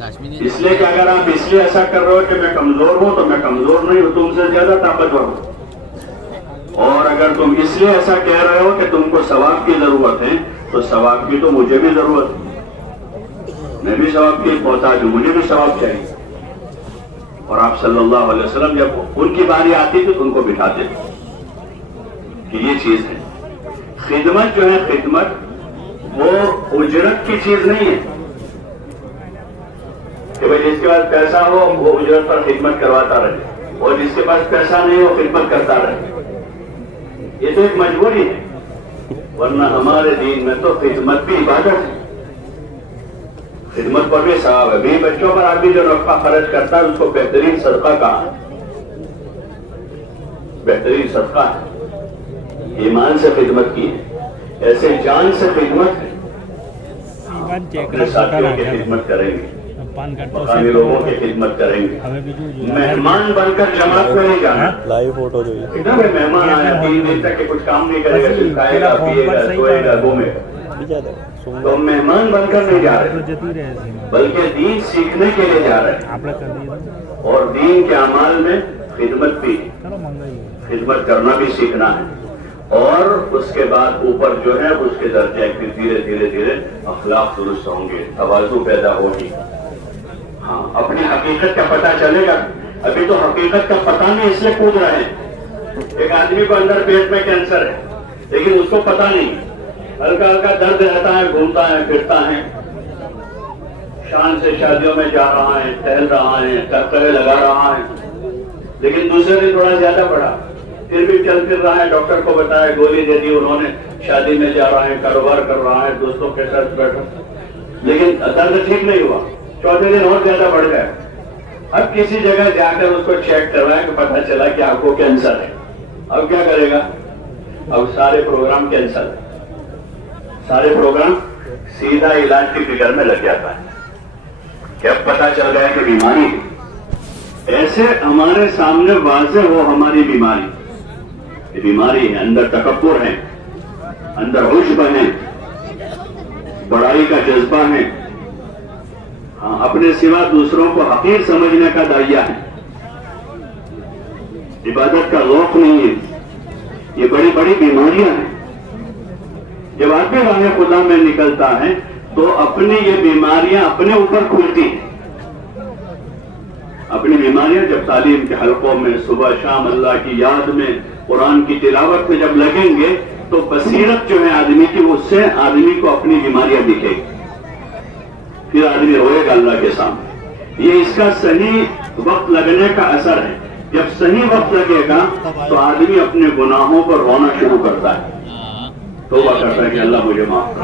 اس لیے کہ اگر آپ اس لیے ایسا کر رہے ہو کہ میں کمزور ہوں تو میں کمزور نہیں ہوں، تم سے زیادہ طاقتور ہوں، اور اگر تم اس لیے ایسا کہہ رہے ہو کہ تم کو ثواب کی ضرورت ہے تو ثواب کی تو مجھے بھی ضرورت ہے، میں بھی ثواب کی محتاج ہوں، مجھے بھی ثواب چاہیے۔ اور آپ صلی اللہ علیہ وسلم جب ان کی باری آتی تھی تو ان کو بٹھاتے تھے کہ یہ چیز ہے۔ خدمت جو ہے، خدمت وہ اجرت کی چیز نہیں ہے کہ بھائی جس کے پاس پیسہ ہو وہ اجرت پر خدمت کرواتا رہے اور جس کے پاس پیسہ نہیں ہو خدمت کرتا رہے، یہ تو ایک مجبوری ہے، ورنہ ہمارے دین میں تو خدمت بھی عبادت ہے، خدمت پر بھی ثواب ہے۔ بھی بچوں پر آدمی جو نفقہ خرچ کرتا ہے اس کو بہترین صدقہ کہا ہے، بہترین صدقہ ہے۔ ایمان سے خدمت کی ہے، ایسے جان سے خدمت ہے، اپنے ساتھیوں کی خدمت کریں گے، مقامی لوگوں کی خدمت کریں گے، مہمان بن کر جماعت میں نہیں جانا۔ لائیو فوٹو جو اتنا بھی مہمان آیا 3 دن تک کہ کچھ کام نہیں کرے گا، صرف کھائے گا، پیے گا، سوئے گا، گھومے گا، تو مہمان بن کر نہیں جا رہے بلکہ دین سیکھنے کے لیے جا رہے ہیں، اور دین کے اعمال میں خدمت بھی، خدمت کرنا بھی سیکھنا ہے، اور اس کے بعد اوپر جو ہے اس کے درجے پھر دھیرے دھیرے دھیرے اخلاق درست ہوں گے، تواضع پیدا ہوگی، ہاں اپنی حقیقت کا پتہ چلے گا۔ ابھی تو حقیقت کا پتہ نہیں اس لیے کود رہے ہیں۔ ایک آدمی کو اندر پیٹ میں کینسر ہے لیکن اس کو پتہ نہیں، ہلکا ہلکا درد رہتا ہے، گھومتا ہے، پھرتا ہے، شان سے شادیوں میں جا رہا ہے، ٹہل رہا ہے، کرتوے لگا رہا ہے، لیکن دوسرے دن تھوڑا زیادہ بڑھا، پھر بھی چل پھر رہا ہے، ڈاکٹر کو بتایا، گولی دے دی انہوں نے، شادی میں جا رہا ہے، کاروبار کر رہا ہے، دوستوں کے ساتھ بیٹھا، لیکن درد ٹھیک نہیں ہوا، چوتھے دن اور زیادہ بڑھ گیا۔ اب کسی جگہ جا کر اس کو چیک کروایا کہ پتہ چلا کہ آپ کو کینسر ہے، اب کیا کرے گا؟ اب سارے پروگرام کینسل، سارے پروگرام سیدھا علاج کی فکر میں لگ جاتا ہے کہ اب پتہ چل گیا کہ بیماری ہے۔ ایسے ہمارے سامنے واضح ہو ہماری بیماری، یہ بیماری ہے، اندر تکبر ہے، اندر عجب ہے، بڑائی کا جذبہ ہے، ہاں اپنے سوا دوسروں کو حقیر سمجھنے کا داعیہ ہے، عبادت کا ذوق نہیں ہے، یہ بڑی بڑی بیماریاں ہیں۔ جب آدمی راہ خدا میں نکلتا ہے تو اپنی یہ بیماریاں اپنے اوپر کھلتی ہیں، اپنی بیماریاں جب تعلیم کے حلقوں میں صبح شام اللہ کی یاد میں قرآن کی تلاوت میں جب لگیں گے تو بصیرت جو ہے آدمی کی، اس سے آدمی کو اپنی بیماریاں دکھے گی، پھر آدمی روئے گا اللہ کے سامنے۔ یہ اس کا صحیح وقت لگنے کا اثر ہے، جب صحیح وقت لگے گا تو آدمی اپنے گناہوں پر رونا شروع کرتا ہے، توبہ کرتا ہے کہ اللہ مجھے معاف کر،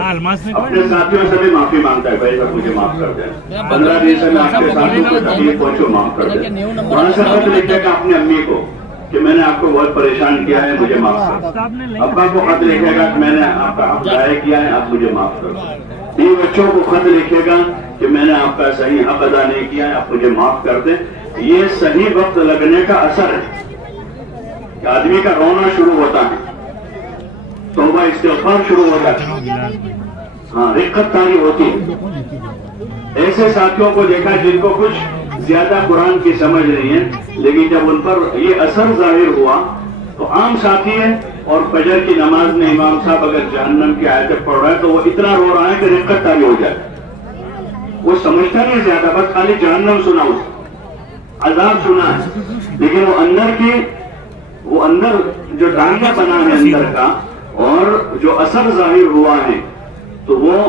اپنے ساتھیوں سے بھی معافی مانگتا ہے، بھائی سب مجھے معاف کر دیں، 15 دن سے میں آپ کے ساتھوں کو تکلیف پہنچو، معاف کر دیں۔ وہاں سے خط لکھے گا اپنی امی کو کہ میں نے آپ کو بہت پریشان کیا ہے، مجھے معاف کر دیں۔ ابا کو خط لکھے گا کہ میں نے آپ کا حق ضائع کیا ہے، آپ مجھے معاف کر دیں۔ بیوی بچوں کو خط لکھے گا کہ میں نے آپ کا صحیح حق ادا نہیں کیا ہے، آپ مجھے معاف کر دیں۔ یہ صحیح وقت لگنے کا اثر ہے کہ آدمی کا رونا شروع ہوتا ہے، توبہ استغفار شروع ہوتا ہے، ہاں رقت طاری ہوتی ہے۔ ایسے ساتھیوں کو دیکھا جن کو کچھ زیادہ قرآن کی سمجھ نہیں ہے، لیکن جب ان پر یہ اثر ظاہر ہوا تو عام ساتھی ہے، اور فجر کی نماز میں امام صاحب اگر جہنم کی آیتیں پڑھ رہا ہے تو وہ اتنا رو رہا ہے کہ رقت طاری ہو جائے، وہ سمجھتا نہیں زیادہ، بس خالی جہنم سنا، اس عذاب سنا ہے، لیکن وہ اندر جو ڈانگا بنا ہے اندر کا اور جو اثر ظاہر ہوا ہے، تو وہ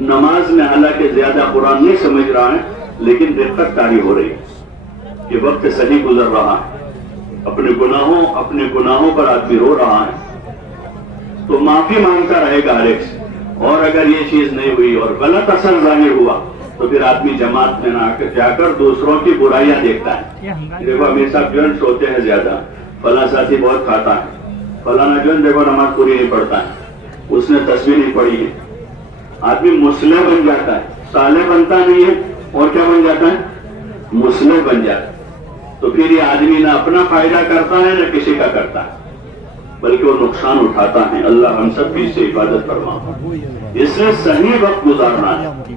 نماز میں حالانکہ زیادہ قرآن نہیں سمجھ رہا ہے لیکن رقت طاری ہو رہی ہے کہ وقت صحیح گزر رہا ہے، اپنے گناہوں پر آدمی رو رہا ہے، تو معافی مانگتا رہے گا ہر ایک سے۔ اور اگر یہ چیز نہیں ہوئی اور غلط اثر ظاہر ہوا تو پھر آدمی جماعت میں نہ جا کر دوسروں کی برائیاں دیکھتا ہے، دیکھو امیر صاحب جو ہے سوتے ہیں زیادہ، فلاں ساتھی بہت کھاتا ہے، فلانا جو ہے دیکھو نماز پوری نہیں پڑھتا ہے، اس نے تسبیح نہیں پڑھی ہے۔ آدمی مسلح بن جاتا ہے، صالح بنتا نہیں ہے، اور کیا بن جاتا ہے؟ مسلح بن جاتا ہے۔ تو پھر یہ آدمی نہ اپنا فائدہ کرتا ہے نہ کسی کا کرتا ہے، بلکہ وہ نقصان اٹھاتا ہے۔ اللہ ہم سب کی اس سے حفاظت فرما۔ اس لیے صحیح وقت گزارنا ہے،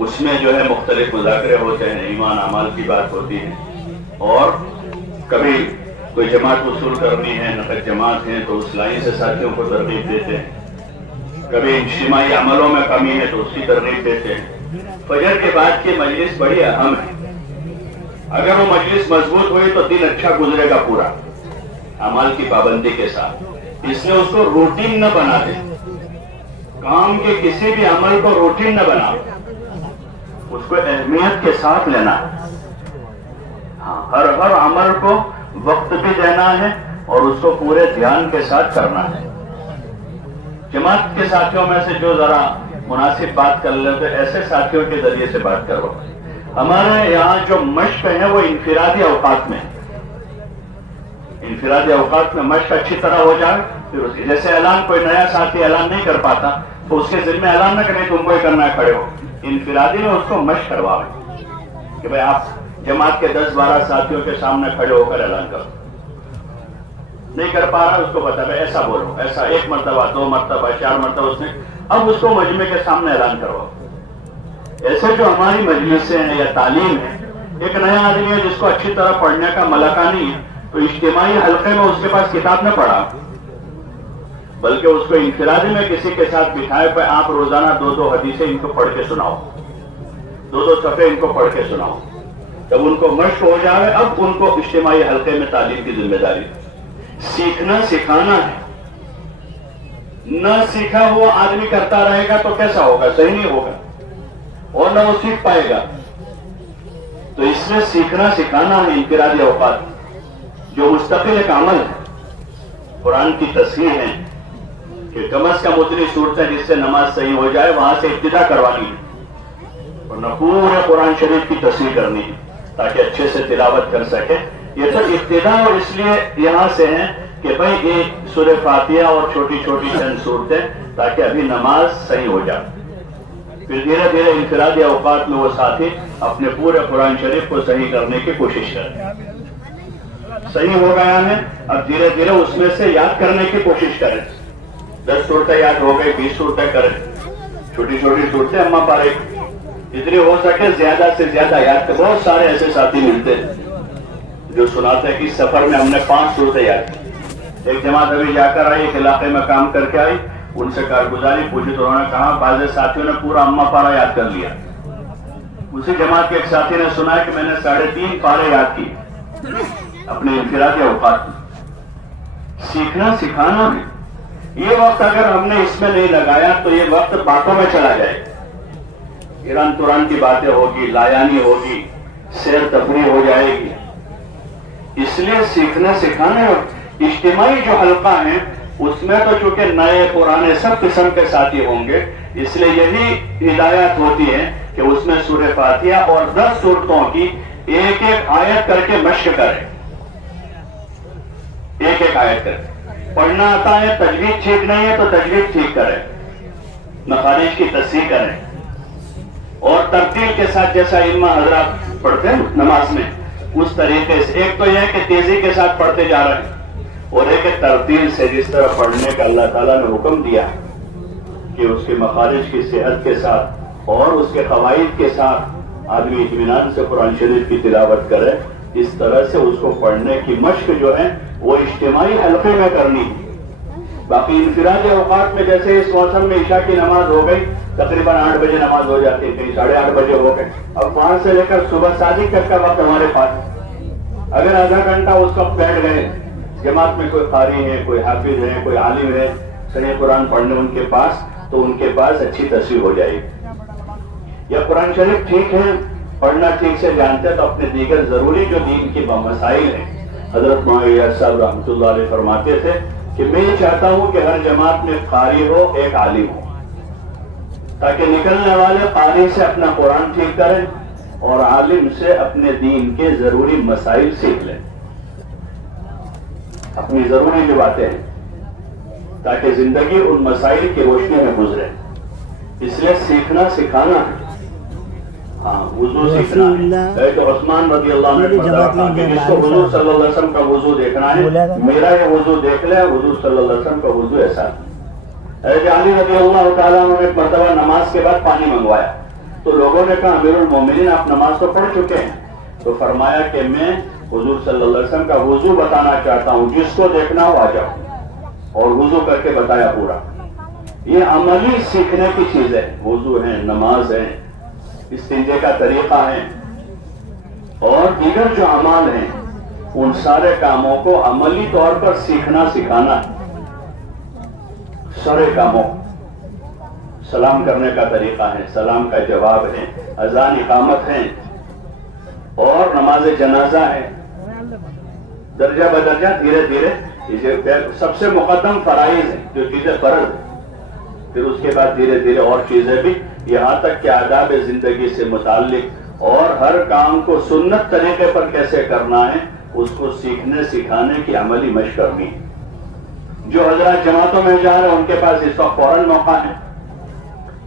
اس میں جو ہے مختلف مذاکرے ہوتے ہیں، ایمان اعمال کی بات ہوتی ہے، اور کبھی کوئی جماعت وصول کرنی ہے، نقد جماعت ہے تو اس لائن سے ساتھیوں کو ترغیب دیتے ہیں، کبھی اجتماعی عملوں میں کمی ہے تو اس کی ترغیب دیتے ہیں۔ فجر کے بعد کی مجلس بڑی اہم ہے، اگر وہ مجلس مضبوط ہوئی تو دن اچھا گزرے گا پورا اعمال کی پابندی کے ساتھ، اس لیے اس کو روٹین نہ بنا دے، کام کے کسی بھی عمل کو روٹین نہ بنا، اس کو اہمیت کے ساتھ لینا ہے، ہاں ہر عمل کو وقت بھی دینا ہے اور اس کو پورے دھیان کے ساتھ کرنا ہے۔ جماعت کے ساتھیوں میں سے جو ذرا مناسب بات کر لیتے ایسے ساتھیوں کے ذریعے سے بات کرو۔ ہمارے یہاں جو مشق ہے وہ انفرادی اوقات میں، انفرادی اوقات میں مشق اچھی طرح ہو جائے، پھر جیسے اعلان کوئی نیا ساتھی اعلان نہیں کر پاتا تو اس کے ذمہ اعلان نہ کریں تم کو ہی کرنا ہے، کھڑے ہو، انفرادی میں اس کو مشق کرواویں کہ بھائی آپ جماعت کے 10-12 ساتھیوں کے سامنے کھڑے ہو کر اعلان کرو، نہیں کر پا رہا اس کو بتا ایسا بولو، ایسا 1 مرتبہ 2 مرتبہ 4 مرتبہ اس نے، اب اس کو مجمع کے سامنے اعلان کرو۔ ایسے جو ہماری مجلسیں ہیں یا تعلیم ہے، ایک نیا آدمی ہے جس کو اچھی طرح پڑھنے کا ملکہ نہیں ہے تو اجتماعی حلقے میں اس کے پاس کتاب نہ پڑھا، بلکہ اس کو انفرادی میں کسی کے ساتھ بٹھائے پہ آپ روزانہ 2 حدیثیں ان کو پڑھ کے سناؤ، 2 صفحے ان کو پڑھ کے سناؤ، جب ان کو مشق ہو جائے اب ان کو اجتماعی حلقے میں تعلیم کی ذمہ داری۔ سیکھنا سکھانا ہے، نہ سیکھا ہوا آدمی کرتا رہے گا تو کیسا ہوگا، صحیح نہیں ہوگا اور نہ وہ سیکھ پائے گا، تو اس میں سیکھنا سکھانا ہے انفرادی اوقات، جو مستقل ایک عمل ہے، قرآن کی تصحیح ہے کہ کم از کم اتنی صورتیں جس سے نماز صحیح ہو جائے وہاں سے ابتدا کروانی ہے، اور نہ پورے قرآن شریف کی تصحیح کرنی ہے تاکہ اچھے سے تلاوت کر سکے۔ یہ تو ابتدا اور اس لیے یہاں سے ہیں کہ بھائی ایک سورہ فاتحہ اور چھوٹی چھوٹی چند صورتیں تاکہ ابھی نماز صحیح ہو جائے، پھر دھیرے دھیرے انفرادی اوقات میں وہ ساتھی اپنے پورے قرآن شریف کو صحیح کرنے کی کوشش کریں، صحیح ہو گیا ہے اب دھیرے دھیرے اس میں سے یاد کرنے کی کوشش کریں، 10 صورتیں یاد ہو گئی 20 صورتیں کریں، چھوٹی چھوٹی صورتیں اما پارے جتنی ہو سکے زیادہ سے زیادہ یاد کریں۔ بہت سارے ایسے ساتھی ملتے ہیں جو سناتے ہیں کہ اس سفر میں ہم نے 5 صورتیں یاد کی، ایک جماعت ابھی جا کر آئی، ایک علاقے میں کام کر کے آئی، ان سے کارگزاری پوچھی تو انہوں نے کہا بعض ساتھیوں نے پورا اما پارا یاد کر لیا۔ اسی جماعت کے ایک ساتھی نے سنا کہ میں نے 3.5 پارے یاد کی اپنے انفرادی اوقات میں۔ سیکھنا سکھانا ہے، یہ وقت اگر ہم نے اس میں نہیں لگایا تو یہ وقت باتوں میں چلا جائے گا، ایران توران کی باتیں ہوگی، لایانی ہوگی، سیر تفریح ہو جائے گی، اس لیے سیکھنا سکھانا ہے۔ اجتماعی جو حلقہ ہیں اس میں تو چونکہ نئے پرانے سب قسم کے ساتھی ہوں گے، اس لیے یہی ہدایات ہوتی ہے کہ اس میں سورہ فاتحہ اور 10 صورتوں کی ایک آیت کر کے مشق کریں، ایک آیت کریں، پڑھنا آتا ہے، تجوید ٹھیک نہیں ہے تو تجوید ٹھیک کریں، مخارج کی تصحیح کریں، اور ترتیل کے ساتھ جیسا علماء حضرات پڑھتے ہیں نماز میں اس طریقے سے، ایک تو یہ ہے کہ تیزی کے ساتھ پڑھتے جا رہے ہیں، اور ایک ترتیل سے جس طرح پڑھنے کا اللہ تعالیٰ نے حکم دیا کہ اس کے مخارج کی صحت کے ساتھ اور اس کے قواعد کے ساتھ آدمی اطمینان سے قرآن شریف کی تلاوت کرے، اس طرح سے اس کو پڑھنے کی مشق جو ہے وہ اجتماعی حلقے میں کرنی ہے۔ باقی انفرادی اوقات میں جیسے اس موسم میں عشاء کی نماز ہو گئی، تقریباً 8 بجے نماز ہو جاتی ہے، کہیں 8:30 بجے ہو گئے، اب 5 سے لے کر صبح صادق تک کا وقت ہمارے پاس، اگر آدھا گھنٹہ اس وقت بیٹھ گئے، جماعت میں کوئی قاری ہے، کوئی حافظ ہے، کوئی عالم ہے صحیح قرآن پڑھنے ان کے پاس، تو ان کے پاس اچھی تصویر ہو جائے گی، یا قرآن شریف ٹھیک ہے پڑھنا ٹھیک سے جانتے ہیں تو اپنے دیگر ضروری جو دین کی مسائل ہیں، حضرت معاویہ صاحب رحمۃ اللہ علیہ فرماتے تھے کہ میں یہ چاہتا ہوں کہ ہر جماعت میں قاری ہو، ایک عالم ہو، تاکہ نکلنے والے قاری سے اپنا قرآن ٹھیک کریں اور عالم سے اپنے دین کے ضروری مسائل سیکھ لیں، اپنی ضروری جو باتیں ہیں، تاکہ زندگی ان مسائل کی روشنی میں گزرے، اس لیے سیکھنا سکھانا ہے۔ ہاں وضو سیکھنا ہے، تو عثمان رضی اللہ عنہ نے فرمایا کہ جس کو حضور صلی اللہ علیہ وسلم کا وضو دیکھنا ہے میرا یہ وضو دیکھ لے، حضور صلی اللہ علیہ وسلم کا وضو ایسا ہے۔ حضرت علی رضی اللہ تعالیٰ عنہ نے ایک مرتبہ نماز کے بعد پانی منگوایا، تو لوگوں نے کہا امیر المومنین آپ نماز تو پڑھ چکے ہیں. تو فرمایا کہ میں حضور صلی اللہ علیہ وسلم کا وضو بتانا چاہتا ہوں, جس کو دیکھنا ہو آ جاؤ. اور وضو کر کے بتایا پورا. یہ عملی سیکھنے کی چیز ہے. وضو ہے, نماز ہے, استنجے کا طریقہ ہے, اور دیگر جو اعمال ہیں ان سارے کاموں کو عملی طور پر سیکھنا سکھانا. سارے کاموں, سلام کرنے کا طریقہ ہے, سلام کا جواب ہے, اذان اقامت ہے, اور نماز جنازہ ہے. درجہ بدرجہ دھیرے دھیرے سب سے مقدم فرائض ہیں جو چیزیں فرض ہیں, پھر اس کے بعد دھیرے دھیرے اور چیزیں بھی, یہاں تک کہ آداب زندگی سے متعلق اور ہر کام کو سنت طریقے پر کیسے کرنا ہے اس کو سیکھنے سکھانے کی عملی مشق کرنی ہے. جو حضرات جماعتوں میں جا رہے ہیں ان کے پاس اس وقت فوراً موقع ہے,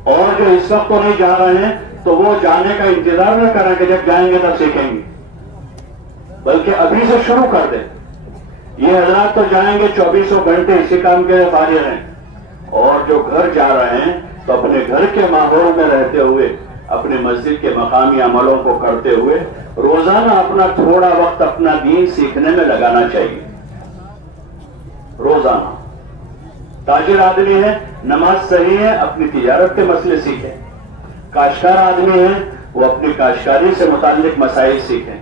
اور جو اس وقت تو نہیں جا رہے ہیں تو وہ جانے کا انتظار نہ کریں کہ جب جائیں گے تب سیکھیں گے, بلکہ ابھی سے شروع کر دیں. یہ حضرات تو جائیں گے 24 گھنٹے اسی کام کے لیے فارغ ہیں, اور جو گھر جا رہے ہیں تو اپنے گھر کے ماحول میں رہتے ہوئے اپنے مسجد کے مقامی عملوں کو کرتے ہوئے روزانہ اپنا تھوڑا وقت اپنا دین سیکھنے میں لگانا چاہیے. روزانہ تاجر آدمی ہے, نماز صحیح ہے, اپنی تجارت کے مسئلے سیکھیں. کاشتکار آدمی ہے, وہ اپنی کاشتکاری سے متعلق مسائل سیکھیں.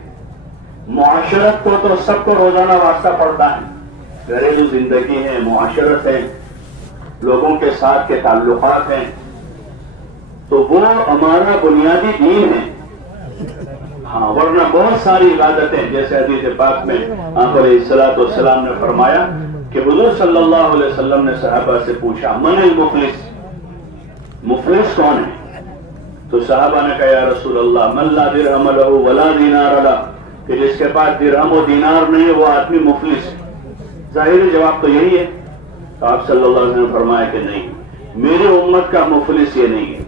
معاشرت کو تو سب کو روزانہ واسطہ پڑتا ہے. گھریلو زندگی ہے, معاشرت ہے, لوگوں کے ساتھ کے تعلقات ہیں, تو وہ ہمارا بنیادی دین ہے. ہاں, ورنہ بہت ساری عبادتیں, جیسے حدیث پاک میں آپ علیہ الصلوۃ والسلام نے فرمایا کہ حضور صلی اللہ علیہ وسلم نے صحابہ سے پوچھا من المفلس, مفلس کون ہے؟ تو صحابہ نے کہا یا رسول اللہ من لا درہم لہ ولا دینار لہ, کہ جس کے پاس درہم و دینار نہیں ہے وہ آدمی مفلس ہے. ظاہری جواب تو یہی ہے. تو آپ صلی اللہ علیہ وسلم نے فرمایا کہ نہیں, میری امت کا مفلس یہ نہیں ہے.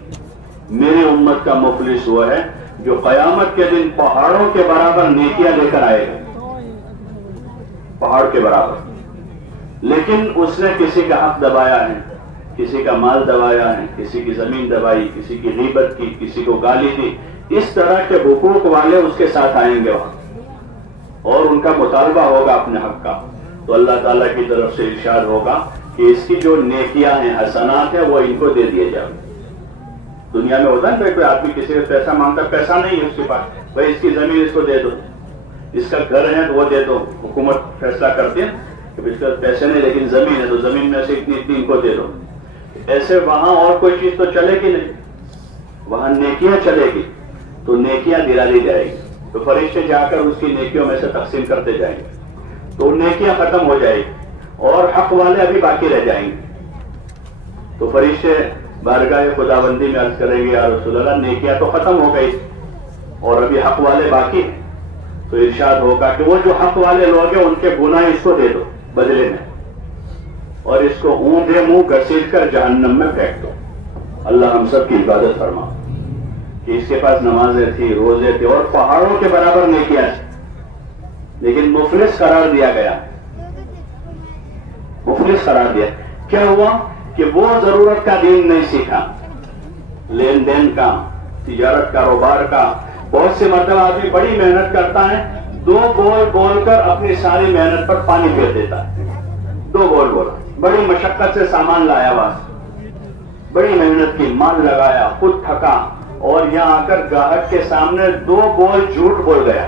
میری امت کا مفلس وہ ہے جو قیامت کے دن پہاڑوں کے برابر نیکیاں لے کر آئے گا, پہاڑ کے برابر, لیکن اس نے کسی کا حق دبایا ہے, کسی کا مال دبایا ہے, کسی کی زمین دبائی, کسی کی غیبت کی, کسی کو گالی دی. اس طرح کے حقوق والے اس کے ساتھ آئیں گے وہاں, اور ان کا مطالبہ ہوگا اپنے حق کا. تو اللہ تعالیٰ کی طرف سے ارشاد ہوگا کہ اس کی جو نیکیاں ہیں, حسنات ہیں, وہ ان کو دے دیے جائیں. دنیا میں ہوتا ہے نا, کوئی آدمی کسی سے پیسہ مانگتا, پیسہ نہیں ہے اس کے پاس, بھائی اس کی زمین اس کو دے دو, اس کا گھر ہے تو وہ دے دو. حکومت فیصلہ کرتی ہے کہ اس کا پیسے نہیں لیکن زمین ہے تو زمین میں سے اتنی اتنی ان کو دے دو. ایسے وہاں اور کوئی چیز تو چلے گی نہیں, وہاں نیکیاں چلے گی, تو نیکیاں دلالی جائے گی. تو فرشتے جا کر اس کی نیکیوں میں سے تقسیم کرتے جائیں گے, تو نیکیاں ختم ہو جائیں گی, اور حق والے ابھی باقی رہ جائیں گے. تو فرشتے بارگاہ خداوندی میں عرض کریں گے یا رسول اللہ نیکیاں تو ختم ہو گئی اور ابھی حق والے باقی ہیں. تو ارشاد ہوگا کہ وہ جو حق والے لوگ ہیں ان کے گناہ اس کو دے دو بدلے میں, اور اس کو اونھے منہ گھسیٹ کر جہنم میں پھینک دو. اللہ ہم سب کی عبادت فرما کہ اس کے پاس نمازیں تھی, روزے تھے, اور پہاڑوں کے برابر نیکیاں تھی, لیکن مفلس قرار دیا گیا. مفلس قرار دیا. کیا ہوا کہ وہ ضرورت کا دین نہیں سیکھا, لین دین کا, تجارت کاروبار کا. بہت سے مرتبہ آدمی بڑی محنت کرتا ہے, 2 بول بول کر اپنی ساری محنت پر پانی پھیر دیتا ہے. 2 بول بول, بڑی مشقت سے سامان لایا, بڑی محنت کی, مال لگایا, خود تھکا, اور یہاں آ کر گاہک کے سامنے 2 بول جھوٹ بول گیا.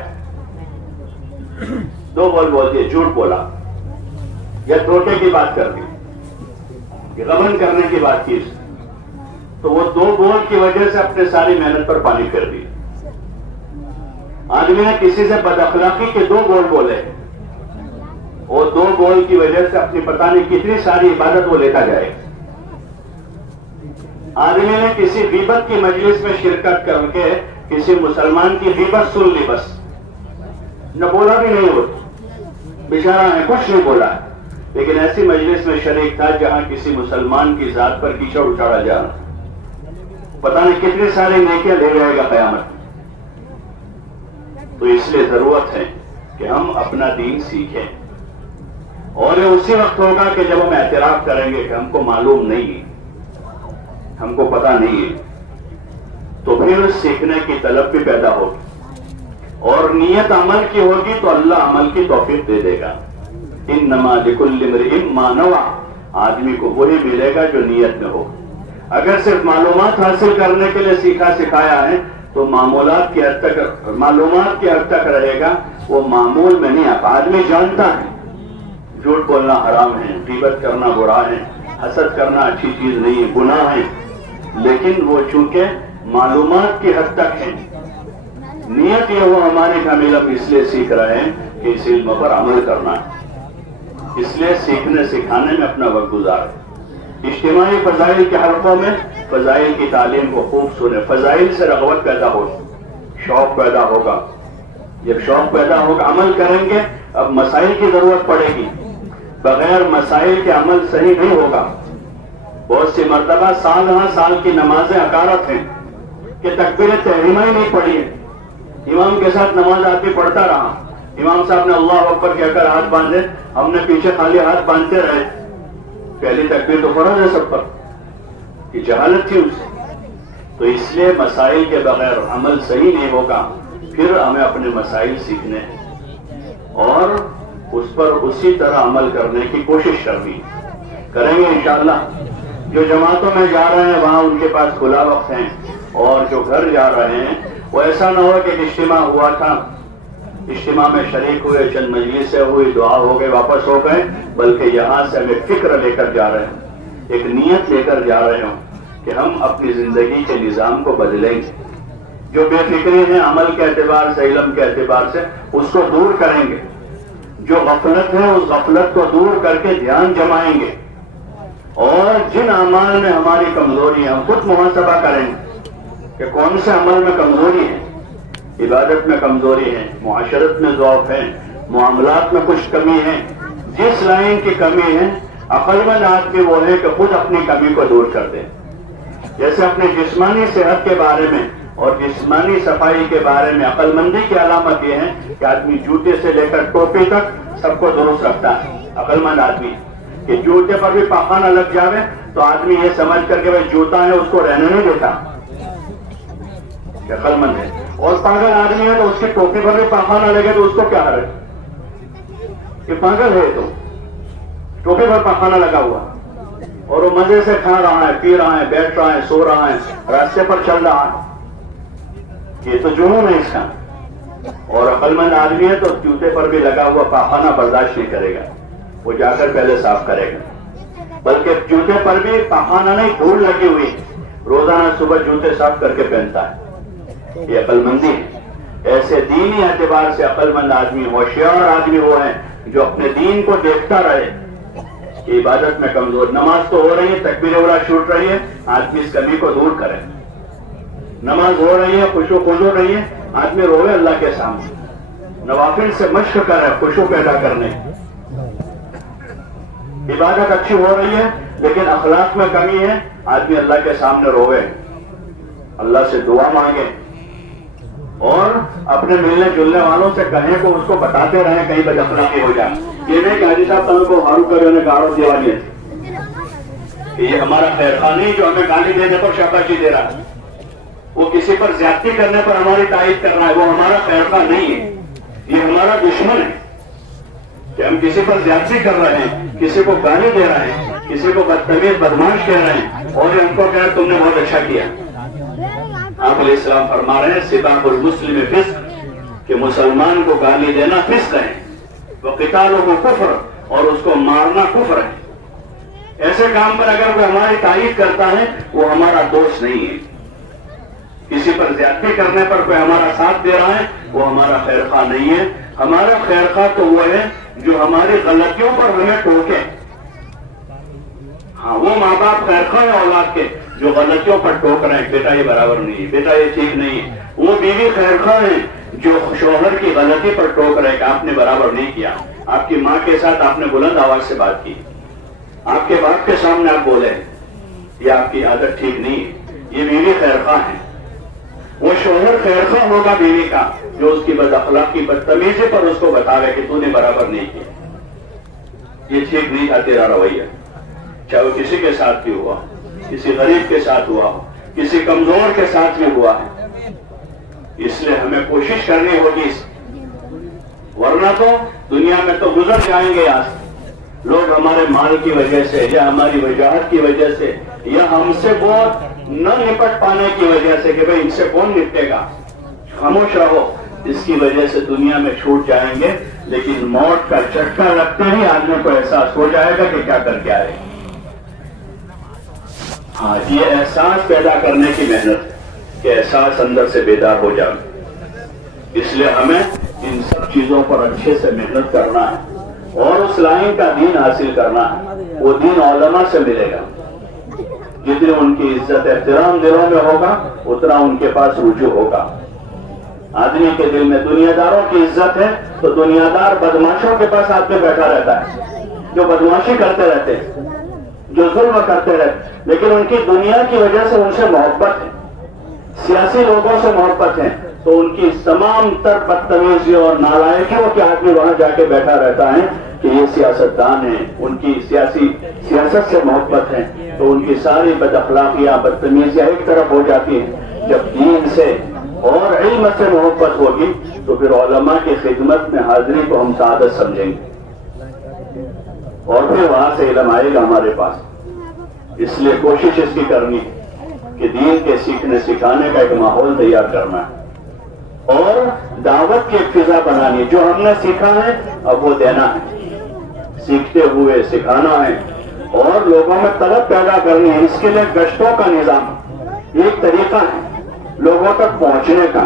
2 بول بول دیے, جھوٹ بولا, یا دھوکے کی بات کر دی, غبن کرنے کی بات کی, تو وہ 2 بول کی وجہ سے اپنے ساری محنت پر پانی پھیر دی. آدمی نے کسی سے بد اخلاقی کے 2 بول بولے, اور 2 بول کی وجہ سے اپنی پتہ نہیں کتنی ساری عبادت وہ لیتا جائے. آدمی نے کسی غیبت کی مجلس میں شرکت کر کے کسی مسلمان کی غیبت سن لی, بس نہ بولا بھی نہیں, وہ بیچارہ ہے کچھ نہیں بولا, لیکن ایسی مجلس میں شریک تھا جہاں کسی مسلمان کی ذات پر کیچڑ اچھاڑا جا رہا, پتہ نہیں کتنی ساری نیکیاں لے جائے گا قیامت. تو اس لیے ضرورت ہے کہ ہم اپنا دین سیکھیں, اور یہ اسی وقت ہوگا کہ جب ہم اعتراف کریں گے کہ ہم کو معلوم نہیں ہے, ہم کو پتہ نہیں ہے, تو پھر سیکھنے کی طلب بھی پیدا ہوگی، اور نیت عمل کی ہوگی تو اللہ عمل کی توفیق دے دے گا۔ انما لکل امرئ ما نوى، آدمی کو وہی ملے گا جو نیت میں ہو۔ اگر صرف معلومات حاصل کرنے کے لیے سیکھا سکھایا ہے تو معمولات کی حد تک، معلومات کی حد تک رہے گا، وہ معمول میں نہیں آتا۔ آدمی جانتا ہے جھوٹ بولنا حرام ہے، غیبت کرنا برا ہے، حسد کرنا اچھی چیز نہیں ہے، گناہ ہے، لیکن وہ چونکہ معلومات کی حد تک ہے، نیت یہ وہ ہمارے کا علم اس لیے سیکھ رہے ہیں کہ اس علم پر عمل کرنا ہے، اس لیے سیکھنے سکھانے میں اپنا وقت گزارے۔ اجتماعی فضائل کے حلقوں میں فضائل کی تعلیم کو خوب سنیں، فضائل سے رغبت پیدا ہوگی، شوق پیدا ہوگا، جب شوق پیدا ہوگا عمل کریں گے۔ اب مسائل کی ضرورت پڑے گی، بغیر مسائل کے عمل صحیح نہیں ہوگا۔ بہت سی مرتبہ سال ہاں سال کی نمازیں حقارت ہیں کہ تکبیر تحریمہ ہی نہیں پڑھی ہے، امام کے ساتھ نماز آدمی پڑھتا رہا، امام صاحب نے اللہ اکبر کہہ کر ہاتھ باندھے، ہم نے پیچھے خالی ہاتھ باندھتے رہے، پہلی تکبیر تو فرض ہے سب پر، یہ جہالت تھی اس سے۔ تو اس لیے مسائل کے بغیر عمل صحیح نہیں ہوگا، پھر ہمیں اپنے مسائل سیکھنے ہیں اور اس پر اسی طرح عمل کرنے کی کوشش کریں گے انشاءاللہ۔ جو جماعتوں میں جا رہے ہیں وہاں ان کے پاس کھلا وقت ہے، اور جو گھر جا رہے ہیں وہ ایسا نہ ہو کہ اجتماع ہوا تھا، اجتماع میں شریک ہوئے، چند مجلسیں ہوئی، دعا ہو گئے، واپس ہو گئے، بلکہ یہاں سے ہمیں فکر لے کر جا رہے ہیں، ایک نیت لے کر جا رہے ہوں کہ ہم اپنی زندگی کے نظام کو بدلیں گے، جو بے فکری ہے عمل کے اعتبار سے، علم کے اعتبار سے، اس کو دور کریں گے، جو غفلت ہے اس غفلت کو دور کر کے دھیان جمائیں گے، اور جن اعمال میں ہماری کمزوری ہے ہم خود محاسبہ کریں گے کہ کون سے عمل میں کمزوری ہے، عبادت میں کمزوری ہے، معاشرت میں ضعف ہے، معاملات میں کچھ کمی ہے، جس لائن کی کمی ہے عقل مند آدمی وہ ہے کہ خود اپنی کمی کو دور کر دے۔ جیسے اپنی جسمانی صحت کے بارے میں اور جسمانی صفائی کے بارے میں عقل مندی کی علامت یہ ہے کہ آدمی جوتے سے لے کر ٹوپی تک سب کو درست رکھتا ہے، عقل مند آدمی، کہ جوتے پر بھی پاخانہ لگ جاوے تو آدمی یہ سمجھ کر کے بھائی جوتا ہے اس کو رہنے نہیں دیتا، عقل مند ہے۔ اور پاگل آدمی ہے تو اس کی ٹوپی پر بھی پاخانہ لگے تو اس کو کیا حرج، کہ پاگل ہے تو ٹوپی پر پاخانہ لگا ہوا اور وہ مزے سے کھا رہا ہے، پی رہا ہے، بیٹھ رہا ہے، سو رہا ہے، راستے پر چل رہا ہے، یہ تو جنون ہے اس کا۔ اور عقل مند آدمی ہے تو جوتے پر بھی لگا ہوا پاخانہ برداشت نہیں کرے گا، وہ جا کر پہلے صاف کرے گا، بلکہ جوتے پر بھی پاخانہ نہیں، دھول لگی ہوئی، روزانہ صبح جوتے صاف کر کے پہنتا ہے، یہ عقل مندی ہے۔ ایسے دینی اعتبار سے عقل مند آدمی، ہوشیار آدمی وہ ہے جو اپنے دین کو دیکھتا رہے کہ عبادت میں کمزور، نماز تو ہو رہی ہے، تکبیر اولا چھوٹ رہی ہے، آدمی اس کمی کو دور کرے، نماز ہو رہی ہے، خشوع خضوع رہی ہے، آدمی روے اللہ کے سامنے، نوافل سے مشق کرے خشوع پیدا کرنے، عبادت اچھی ہو رہی ہے لیکن اخلاق میں کمی ہے، آدمی اللہ کے سامنے روے، اللہ سے دعا مانگے، اور اپنے ملنے جلنے والوں سے کہیں کو اس کو بتاتے رہیں کہیں بد اخلاقی ہو جائے، یہ نہیں کہ حاجی صاحب تم کو ہارو کرے انہیں گاڑوں دیا دیا کہ یہ ہمارا خیر خواہ نہیں جو ہمیں گالی دینے پر شاباشی دے رہا ہے، وہ کسی پر زیادتی کرنے پر ہماری تائید کر رہا ہے، وہ ہمارا خیر خواہ نہیں ہے، یہ ہمارا دشمن ہے کہ ہم کسی پر زیادتی کر رہے ہیں، کسی کو گالی دے رہے ہیں، کسی کو بدتمیز بدماش کہہ رہے ہیں، اور ان کو کہہ تم نے بہت اچھا کیا۔ آپ علیہ السلام فرما رہے ہیں سباب المسلم فسق، کہ مسلمان کو گالی دینا فسق ہے، وقتالہ کفر، اور اس کو مارنا کفر ہے۔ ایسے کام پر اگر وہ ہماری تائید کرتا ہے وہ ہمارا دوست نہیں ہے، کسی پر زیادتی کرنے پر کوئی ہمارا ساتھ دے رہا ہے وہ ہمارا خیر خواہ نہیں ہے۔ ہمارا خیر خواہ تو وہ ہے جو ہماری غلطیوں پر ہمیں ٹوکے، ہاں وہ ماں باپ خیر خواہ ہیں اولاد کے جو غلطیوں پر ٹوک رہے ہیں، بیٹا یہ برابر نہیں ہے، بیٹا یہ ٹھیک نہیں ہے، وہ بیوی خیر خواہ ہیں جو شوہر کی غلطی پر ٹوک رہے کہ آپ نے برابر نہیں کیا، آپ کی ماں کے ساتھ آپ نے بلند آواز سے بات کی، آپ کے باپ کے سامنے آپ بولے، یہ آپ کی عادت ٹھیک نہیں ہے، یہ بیوی خیر خواہ ہے۔ وہ شوہر خیر خواہ ہوگا بیوی کا جو اس کی بد اخلاقی بدتمیزی پر اس کو بتاوے کہ تو نے برابر نہیں کیا، یہ ٹھیک نہیں تھا تیرا رویہ، چاہے وہ کسی کے ساتھ بھی ہوا، کسی غریب کے ساتھ ہوا ہو، کسی کمزور کے ساتھ بھی ہوا ہے، اس لیے ہمیں کوشش کرنی ہوگی، ورنہ تو دنیا میں تو گزر جائیں گے یہاں سے لوگ ہمارے مال کی وجہ سے یا ہماری وجاہت کی وجہ سے یا ہم سے بہت نہ نپٹ پانے کی وجہ سے کہ بھئی ان سے کون نپٹے گا، خاموش رہو، اس کی وجہ سے دنیا میں چھوٹ جائیں گے، لیکن موت کا جھٹکا لگتے ہی آدمی کو احساس ہو جائے گا کہ کیا کر کے آئے۔ ہاں، یہ احساس پیدا کرنے کی محنت ہے کہ احساس اندر سے بیدار ہو جائے، اس لیے ہمیں ان سب چیزوں پر اچھے سے محنت کرنا ہے اور اس لائن کا دین حاصل کرنا ہے۔ وہ دین علماء سے ملے گا، جتنی ان کی عزت احترام دلوں میں ہوگا اتنا ان کے پاس رجوع ہوگا۔ آدمی کے دل میں دنیا داروں کی عزت ہے تو دنیا دار بدماشوں کے پاس آدمی بیٹھا رہتا ہے، جو بدماشی کرتے رہتے ہیں، جو ظلم کرتے رہتے، لیکن ان کی دنیا کی وجہ سے ان سے محبت ہے، سیاسی لوگوں سے محبت ہے، تو ان کی تمام تر بدتمیزیوں اور نالائکیوں کے آدمی وہاں جا کے بیٹھا رہتا ہے کہ یہ سیاستدان ہیں، ان کی سیاست سے محبت ہے، تو ان کی ساری بد اخلاقیاں بدتمیزیاں ایک طرف ہو جاتی ہیں۔ جب دین سے اور علم سے محبت ہوگی تو پھر علماء کی خدمت میں حاضری کو ہم سعادت سمجھیں گے اور پھر وہاں سے علم آئے گا ہمارے پاس۔ اس لیے کوشش اس کی کرنی کہ دین کے سیکھنے سکھانے کا ایک ماحول تیار کرنا ہے اور دعوت کی ایک فضا بنانی، جو ہم نے سیکھا ہے اب وہ دینا ہے، سیکھتے ہوئے سکھانا ہے اور لوگوں میں طلب پیدا کرنی ہے۔ اس کے لیے گشتوں کا نظام ایک طریقہ ہے لوگوں تک پہنچنے کا،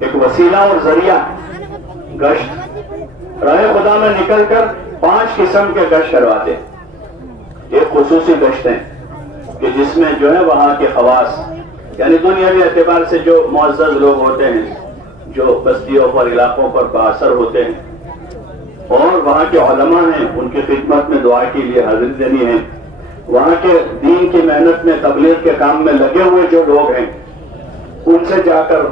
ایک وسیلہ اور ذریعہ گشت۔ راہ خدا میں نکل کر 5 قسم کے گشت کرواتے، ایک خصوصی گشت ہے کہ جس میں جو ہے وہاں کے خواص یعنی دنیاوی اعتبار سے جو معزز لوگ ہوتے ہیں، جو بستیوں پر علاقوں پر بااثر ہوتے ہیں اور وہاں کے علماء ہیں، ان کی خدمت میں دعا کے لیے حاضری دینی ہے، وہاں کے دین کی محنت میں تبلیغ کے کام میں لگے ہوئے جو لوگ ہیں ان سے جا کر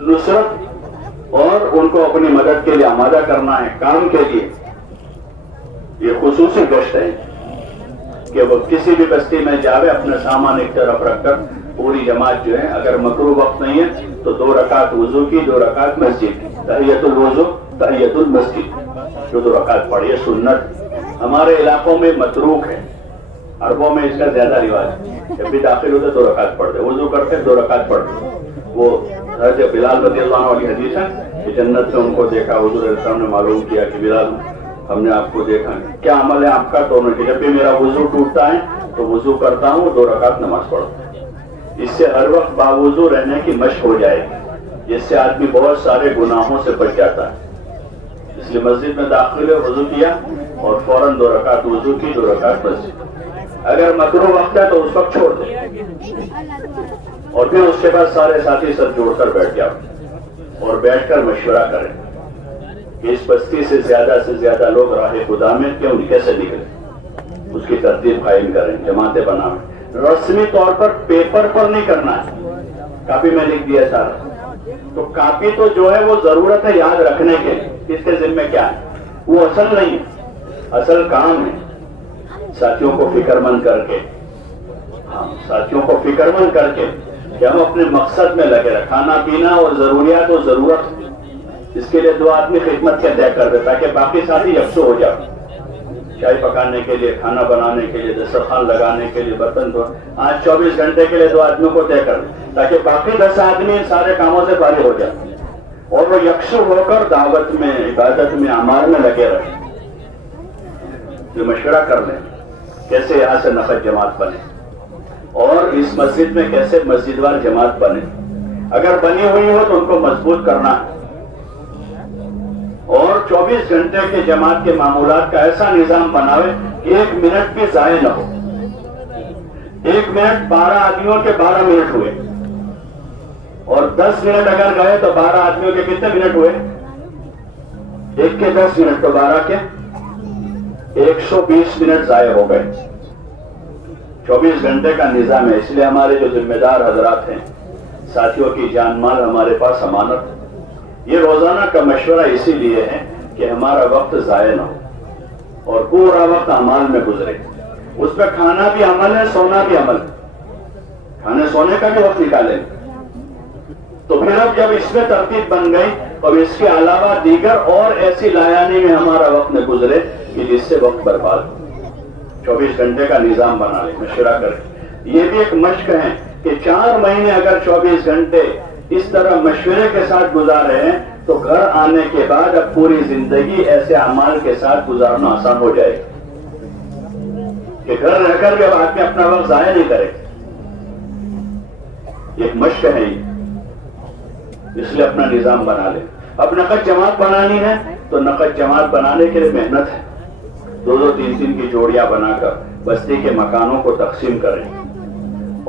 نصرت اور ان کو اپنی مدد کے لیے آمادہ کرنا ہے کام کے لیے۔ یہ خصوصی گشت ہے کہ وہ کسی بھی بستی میں جاوے اپنا سامان ایک طرف رکھ کر پوری جماعت جو ہے، اگر مکروہ وقت نہیں ہے تو 2 رکعت وضو کی، 2 رکعت مسجد کی، تحیۃ الوضو تحیۃ المسجد، جو 2 رکعت پڑھی ہے سنت۔ ہمارے علاقوں میں متروک ہے، عربوں میں اس کا زیادہ رواج ہے، جب بھی داخل ہوتے 2 رکعت پڑھتے، وضو کرتے 2 رکعت پڑھتے۔ وہ حضرت بلال رضی اللہ عنہ والی حدیث ہے کہ جنت سے ان کو دیکھا، حضور علیہ السلام نے معلوم کیا کہ بلال ہم نے آپ کو دیکھا، کیا عمل ہے آپ کا؟ تو انہوں نے جب بھی میرا وضو ٹوٹتا ہے تو وضو کرتا ہوں، 2 رکعت نماز پڑھتا ہوں۔ اس سے ہر وقت باوضو رہنے کی مشق ہو جائے گی، جس سے آدمی بہت سارے گناہوں سے بچ جاتا ہے۔ اس لیے مسجد میں داخل ہوئے، وضو کیا اور فوراً 2 رکعت وضو کی، 2 رکعت مسجد۔ اگر مکروہ وقت ہے تو اس وقت چھوڑ دیں اور پھر اس کے بعد سارے ساتھی سب جوڑ کر بیٹھ جاؤ اور بیٹھ کر مشورہ کریں کہ اس بستی سے زیادہ لوگ راہ خدا میں کیوں کیسے نکلے، اس کی ترتیب قائم کریں، جماعتیں بنائیں۔ رسمی طور پر پیپر پر نہیں کرنا ہے، کاپی میں لکھ دیا سارا، تو کاپی تو جو ہے وہ ضرورت ہے یاد رکھنے کے لیے، اس کے ذمہ کیا ہے، وہ اصل نہیں ہے، اصل کام ہے ساتھیوں کو فکر مند کر کے، ساتھیوں کو فکر مند کر کے کہ ہم اپنے مقصد میں لگے رہے، کھانا پینا اور ضروریات و ضرورت، اس کے لیے 2 آدمی خدمت کے طے کر دے تاکہ باقی ساتھی یکسو ہو جائے، چائے پکانے کے لیے، کھانا بنانے کے لیے، دسترخوان لگانے کے لیے، برتن دھونے، آج 24 گھنٹے کے لیے 2 آدمیوں کو طے کر دیں تاکہ باقی 10 آدمی ان سارے کاموں سے فارغ ہو جائے اور وہ یکسو ہو کر دعوت میں، عبادت میں، اعمال میں لگے رہے۔ یہ مشورہ کر لیں کیسے یہاں سے نفع جماعت بنے اور اس مسجد میں کیسے مسجد وار جماعت بنے، اگر بنی ہوئی ہو تو ان کو مضبوط کرنا ہے اور 24 گھنٹے کے جماعت کے معمولات کا ایسا نظام بناوے کہ 1 منٹ بھی ضائع نہ ہو۔ 1 منٹ 12 آدمیوں کے 12 منٹ ہوئے اور 10 منٹ اگر گئے تو 12 آدمیوں کے کتنے منٹ ہوئے؟ 1 کے 10 منٹ تو 12 کے 120 منٹ ضائع ہو گئے۔ 24 گھنٹے کا نظام ہے، اس لیے ہمارے جو ذمہ دار حضرات ہیں، ساتھیوں کی جان مال ہمارے پاس امانت۔ یہ روزانہ کا مشورہ اسی لیے ہے کہ ہمارا وقت ضائع نہ ہو اور پورا وقت اعمال میں گزرے۔ اس میں کھانا بھی عمل ہے، سونا بھی عمل ہے، کھانے سونے کا بھی وقت نکالیں تو پھر اب جب اس میں ترتیب بن گئی اب اس کے علاوہ دیگر اور ایسی لایانی میں ہمارا وقت نہ گزرے کہ جس سے وقت برباد ہو. 24 گھنٹے کا نظام بنا لیں مشورہ کر کے. یہ بھی ایک مشق ہے کہ 4 مہینے اگر 24 گھنٹے اس طرح مشورے کے ساتھ گزارے ہیں تو گھر آنے کے بعد اب پوری زندگی ایسے اعمال کے ساتھ گزارنا آسان ہو جائے کہ گھر رہ کر بھی اب آدمی اپنا وقت ضائع نہیں کرے. ایک مشق ہے یہ، اس لیے اپنا نظام بنا لے. اب نقد جماعت بنانی ہے تو نقد جماعت بنانے کے لیے محنت ہے. 2-2 3-3 کی جوڑیاں بنا کر بستی کے مکانوں کو تقسیم کریں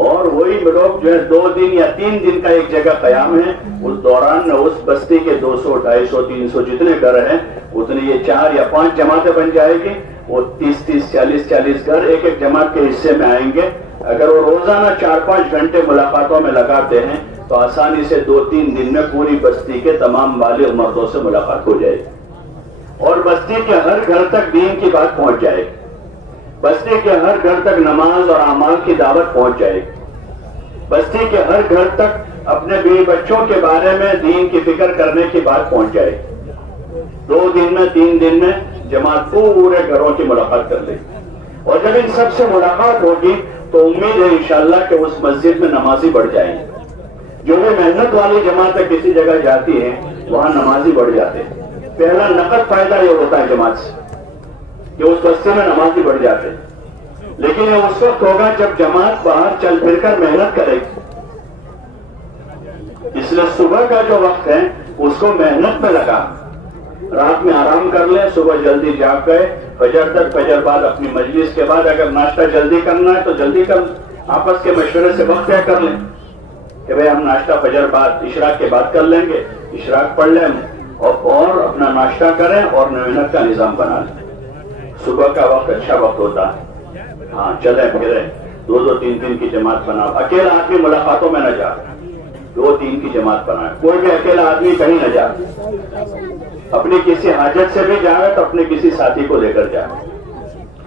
اور وہی لوگ جو ہے 2 دن یا 3 دن کا ایک جگہ قیام ہے. اس دوران میں اس بستی کے 200 250 300 جتنے گھر ہیں اتنے یہ 4 یا 5 جماعتیں بن جائے گی. وہ 30 40 گھر ایک ایک جماعت کے حصے میں آئیں گے. اگر وہ روزانہ 4-5 گھنٹے ملاقاتوں میں لگاتے ہیں تو آسانی سے 2-3 دن میں پوری بستی کے تمام بالغ مردوں سے ملاقات ہو جائے گی اور بستی کے ہر گھر تک دین کی بات پہنچ جائے گی. بستی کے ہر گھر تک نماز اور اعمال کی دعوت پہنچ جائے گی. بستی کے ہر گھر تک اپنے بیوی بچوں کے بارے میں دین کی فکر کرنے کی بات پہنچ جائے گی. 2 دن میں 3 دن میں جماعت پورے گھروں کی ملاقات کر لے گی. اور جب ان سب سے ملاقات ہوگی تو امید ہے انشاءاللہ کہ اس مسجد میں نمازی بڑھ جائیں گے. جو بھی محنت والی جماعتیں کسی جگہ جاتی ہیں وہاں نمازی بڑھ جاتے ہیں. پہلا نقد فائدہ یہ ہوتا ہے جماعت سے کہ اس بستی میں نمازی بڑھ جاتے ہیں. لیکن یہ اس وقت ہوگا جب جماعت باہر چل پھر کر محنت کرے گی. اس لیے صبح کا جو وقت ہے اس کو محنت میں لگا. رات میں آرام کر لیں، صبح جلدی جاگ گئے، فجر تک، فجر بعد اپنی مجلس کے بعد اگر ناشتہ جلدی کرنا ہے تو جلدی کر لیں. آپس کے مشورے سے وقت طے کر لیں کہ بھئی ہم ناشتہ فجر بعد عشراق کے بعد کر لیں گے. عشراق پڑھ لیں اور اپنا ناشتہ کریں اور محنت کا نظام بنا لیں. صبح کا وقت اچھا وقت ہوتا ہے. ہاں چلیں پھریں، 2-2 3-3 کی جماعت بناؤ. اکیلا آدمی ملاقاتوں میں نہ جائے، 2-3 کی جماعت بنائے. کوئی بھی اکیلا آدمی کہیں نہ جائے. اپنی کسی حاجت سے بھی جائے تو اپنے کسی ساتھی کو لے کر جائے.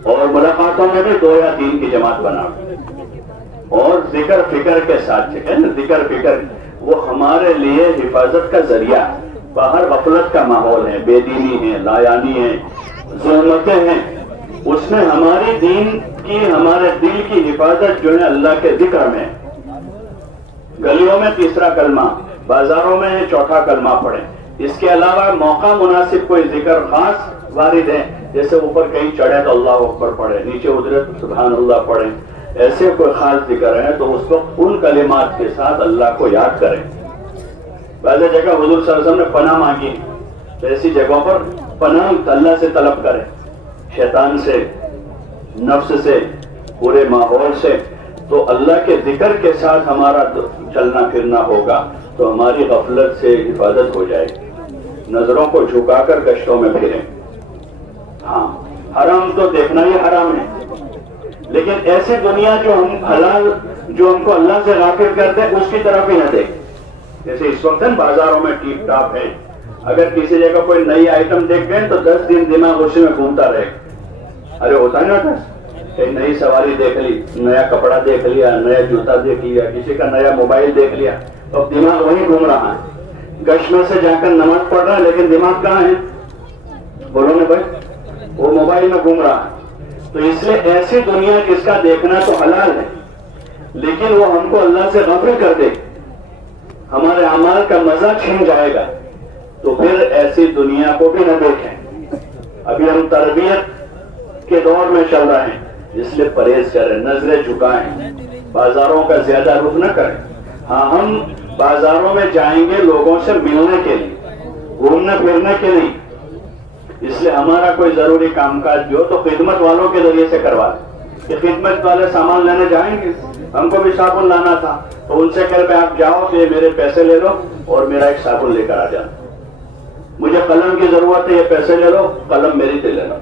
اور ملاقاتوں میں بھی 2 یا 3 کی جماعت بناؤ اور ذکر فکر کے ساتھ. ذکر فکر وہ ہمارے لیے حفاظت کا ذریعہ ہے. باہر غفلت کا ماحول ہے، بے دینی ہے، لایانی ہے، ظلمتیں ہیں. اس میں ہماری دین کی، ہمارے دل کی حفاظت جو ہے اللہ کے ذکر میں. گلیوں میں 3 کلمہ، بازاروں میں 4 کلمہ پڑھیں. اس کے علاوہ موقع مناسب کوئی ذکر خاص وارد ہے، جیسے اوپر کہیں چڑھے تو اللہ اکبر پڑھے، نیچے اترے تو سبحان اللہ پڑھیں. ایسے کوئی خاص ذکر ہے تو اس وقت ان کلمات کے ساتھ اللہ کو یاد کریں. بعض جگہ حضور صلی اللہ علیہ وسلم نے پناہ مانگی، تو ایسی جگہوں پر پناہ اللہ سے طلب کریں، شیطان سے، نفس سے، پورے ماحول سے. تو اللہ کے ذکر کے ساتھ ہمارا چلنا پھرنا ہوگا تو ہماری غفلت سے حفاظت ہو جائے گی. نظروں کو جھکا کر گشتوں میں پھریں. ہاں حرام تو دیکھنا ہی حرام ہے، لیکن ایسی دنیا جو ہم حلال، جو ہم کو اللہ سے غافل کرتے ہیں اس کی طرف ہی نہ دیکھیں. جیسے اس وقت بازاروں میں ٹیپ ٹاپ ہے، اگر کسی جگہ کوئی نئی آئٹم دیکھ گئے تو 10 دن دماغ اسی میں گھومتا رہے. ارے ہوتا ہے نا، کہیں نئی سواری دیکھ لی، نیا کپڑا دیکھ لیا، نیا جوتا دیکھ لیا، کسی کا نیا موبائل دیکھ لیا، اب دماغ وہیں گھوم رہا ہے. گشت میں سے جا کر نماز پڑھ رہا ہے لیکن دماغ کہاں ہے؟ بولو نا بھائی، وہ موبائل میں گھوم رہا ہے. تو اس لیے ایسی دنیا جس کا دیکھنا تو حلال ہے لیکن وہ ہم کو اللہ سے غافل کر دے، ہمارے اعمال کا مزہ چھن جائے گا، تو پھر ایسی دنیا کو بھی نہ دیکھیں. ابھی ہم تربیت کے دور میں چل رہے ہیں، اس لیے پرہیز کریں، نظریں جھکائیں، بازاروں کا زیادہ رخ نہ کریں. ہاں ہم بازاروں میں جائیں گے لوگوں سے ملنے کے لیے، گھومنے پھرنے کے لیے. اس لیے ہمارا کوئی ضروری کام کاج بھی ہو تو خدمت والوں کے ذریعے سے کروا دیں کہ خدمت والے سامان لینے جائیں گے. ہم کو بھی صابن لانا تھا تو ان سے کہہ پہ آپ جاؤ کہ میرے پیسے لے لو اور میرا ایک صابن لے کر آ جانا. مجھے قلم کی ضرورت ہے، یہ پیسے لے لو، قلم میری سے لے لو.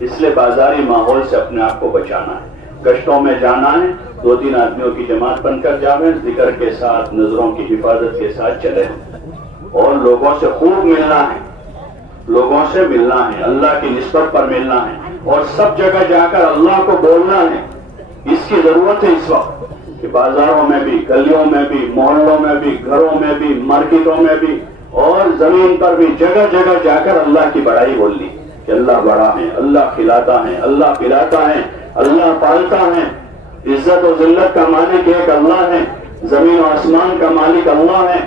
اس لیے بازاری ماحول سے اپنے آپ کو بچانا ہے. گشتوں میں جانا ہے، 2-3 آدمیوں کی جماعت بن کر جاویں، ذکر کے ساتھ، نظروں کی حفاظت کے ساتھ چلیں اور لوگوں سے خوب ملنا ہے. لوگوں سے ملنا ہے، اللہ کی نسبت پر ملنا ہے اور سب جگہ جا کر اللہ کو بولنا ہے. اس کی ضرورت ہے اس وقت. کہ بازاروں میں بھی، گلیوں میں بھی، محلوں میں بھی، گھروں میں بھی، مارکیٹوں میں بھی اور زمین پر بھی جگہ جگہ جا کر اللہ کی بڑائی بول لی کہ اللہ بڑا ہے، اللہ کھلاتا ہے، اللہ پلاتا ہے، اللہ پالتا ہے، عزت و ذلت کا مالک ایک اللہ ہے، زمین و آسمان کا مالک اللہ ہے،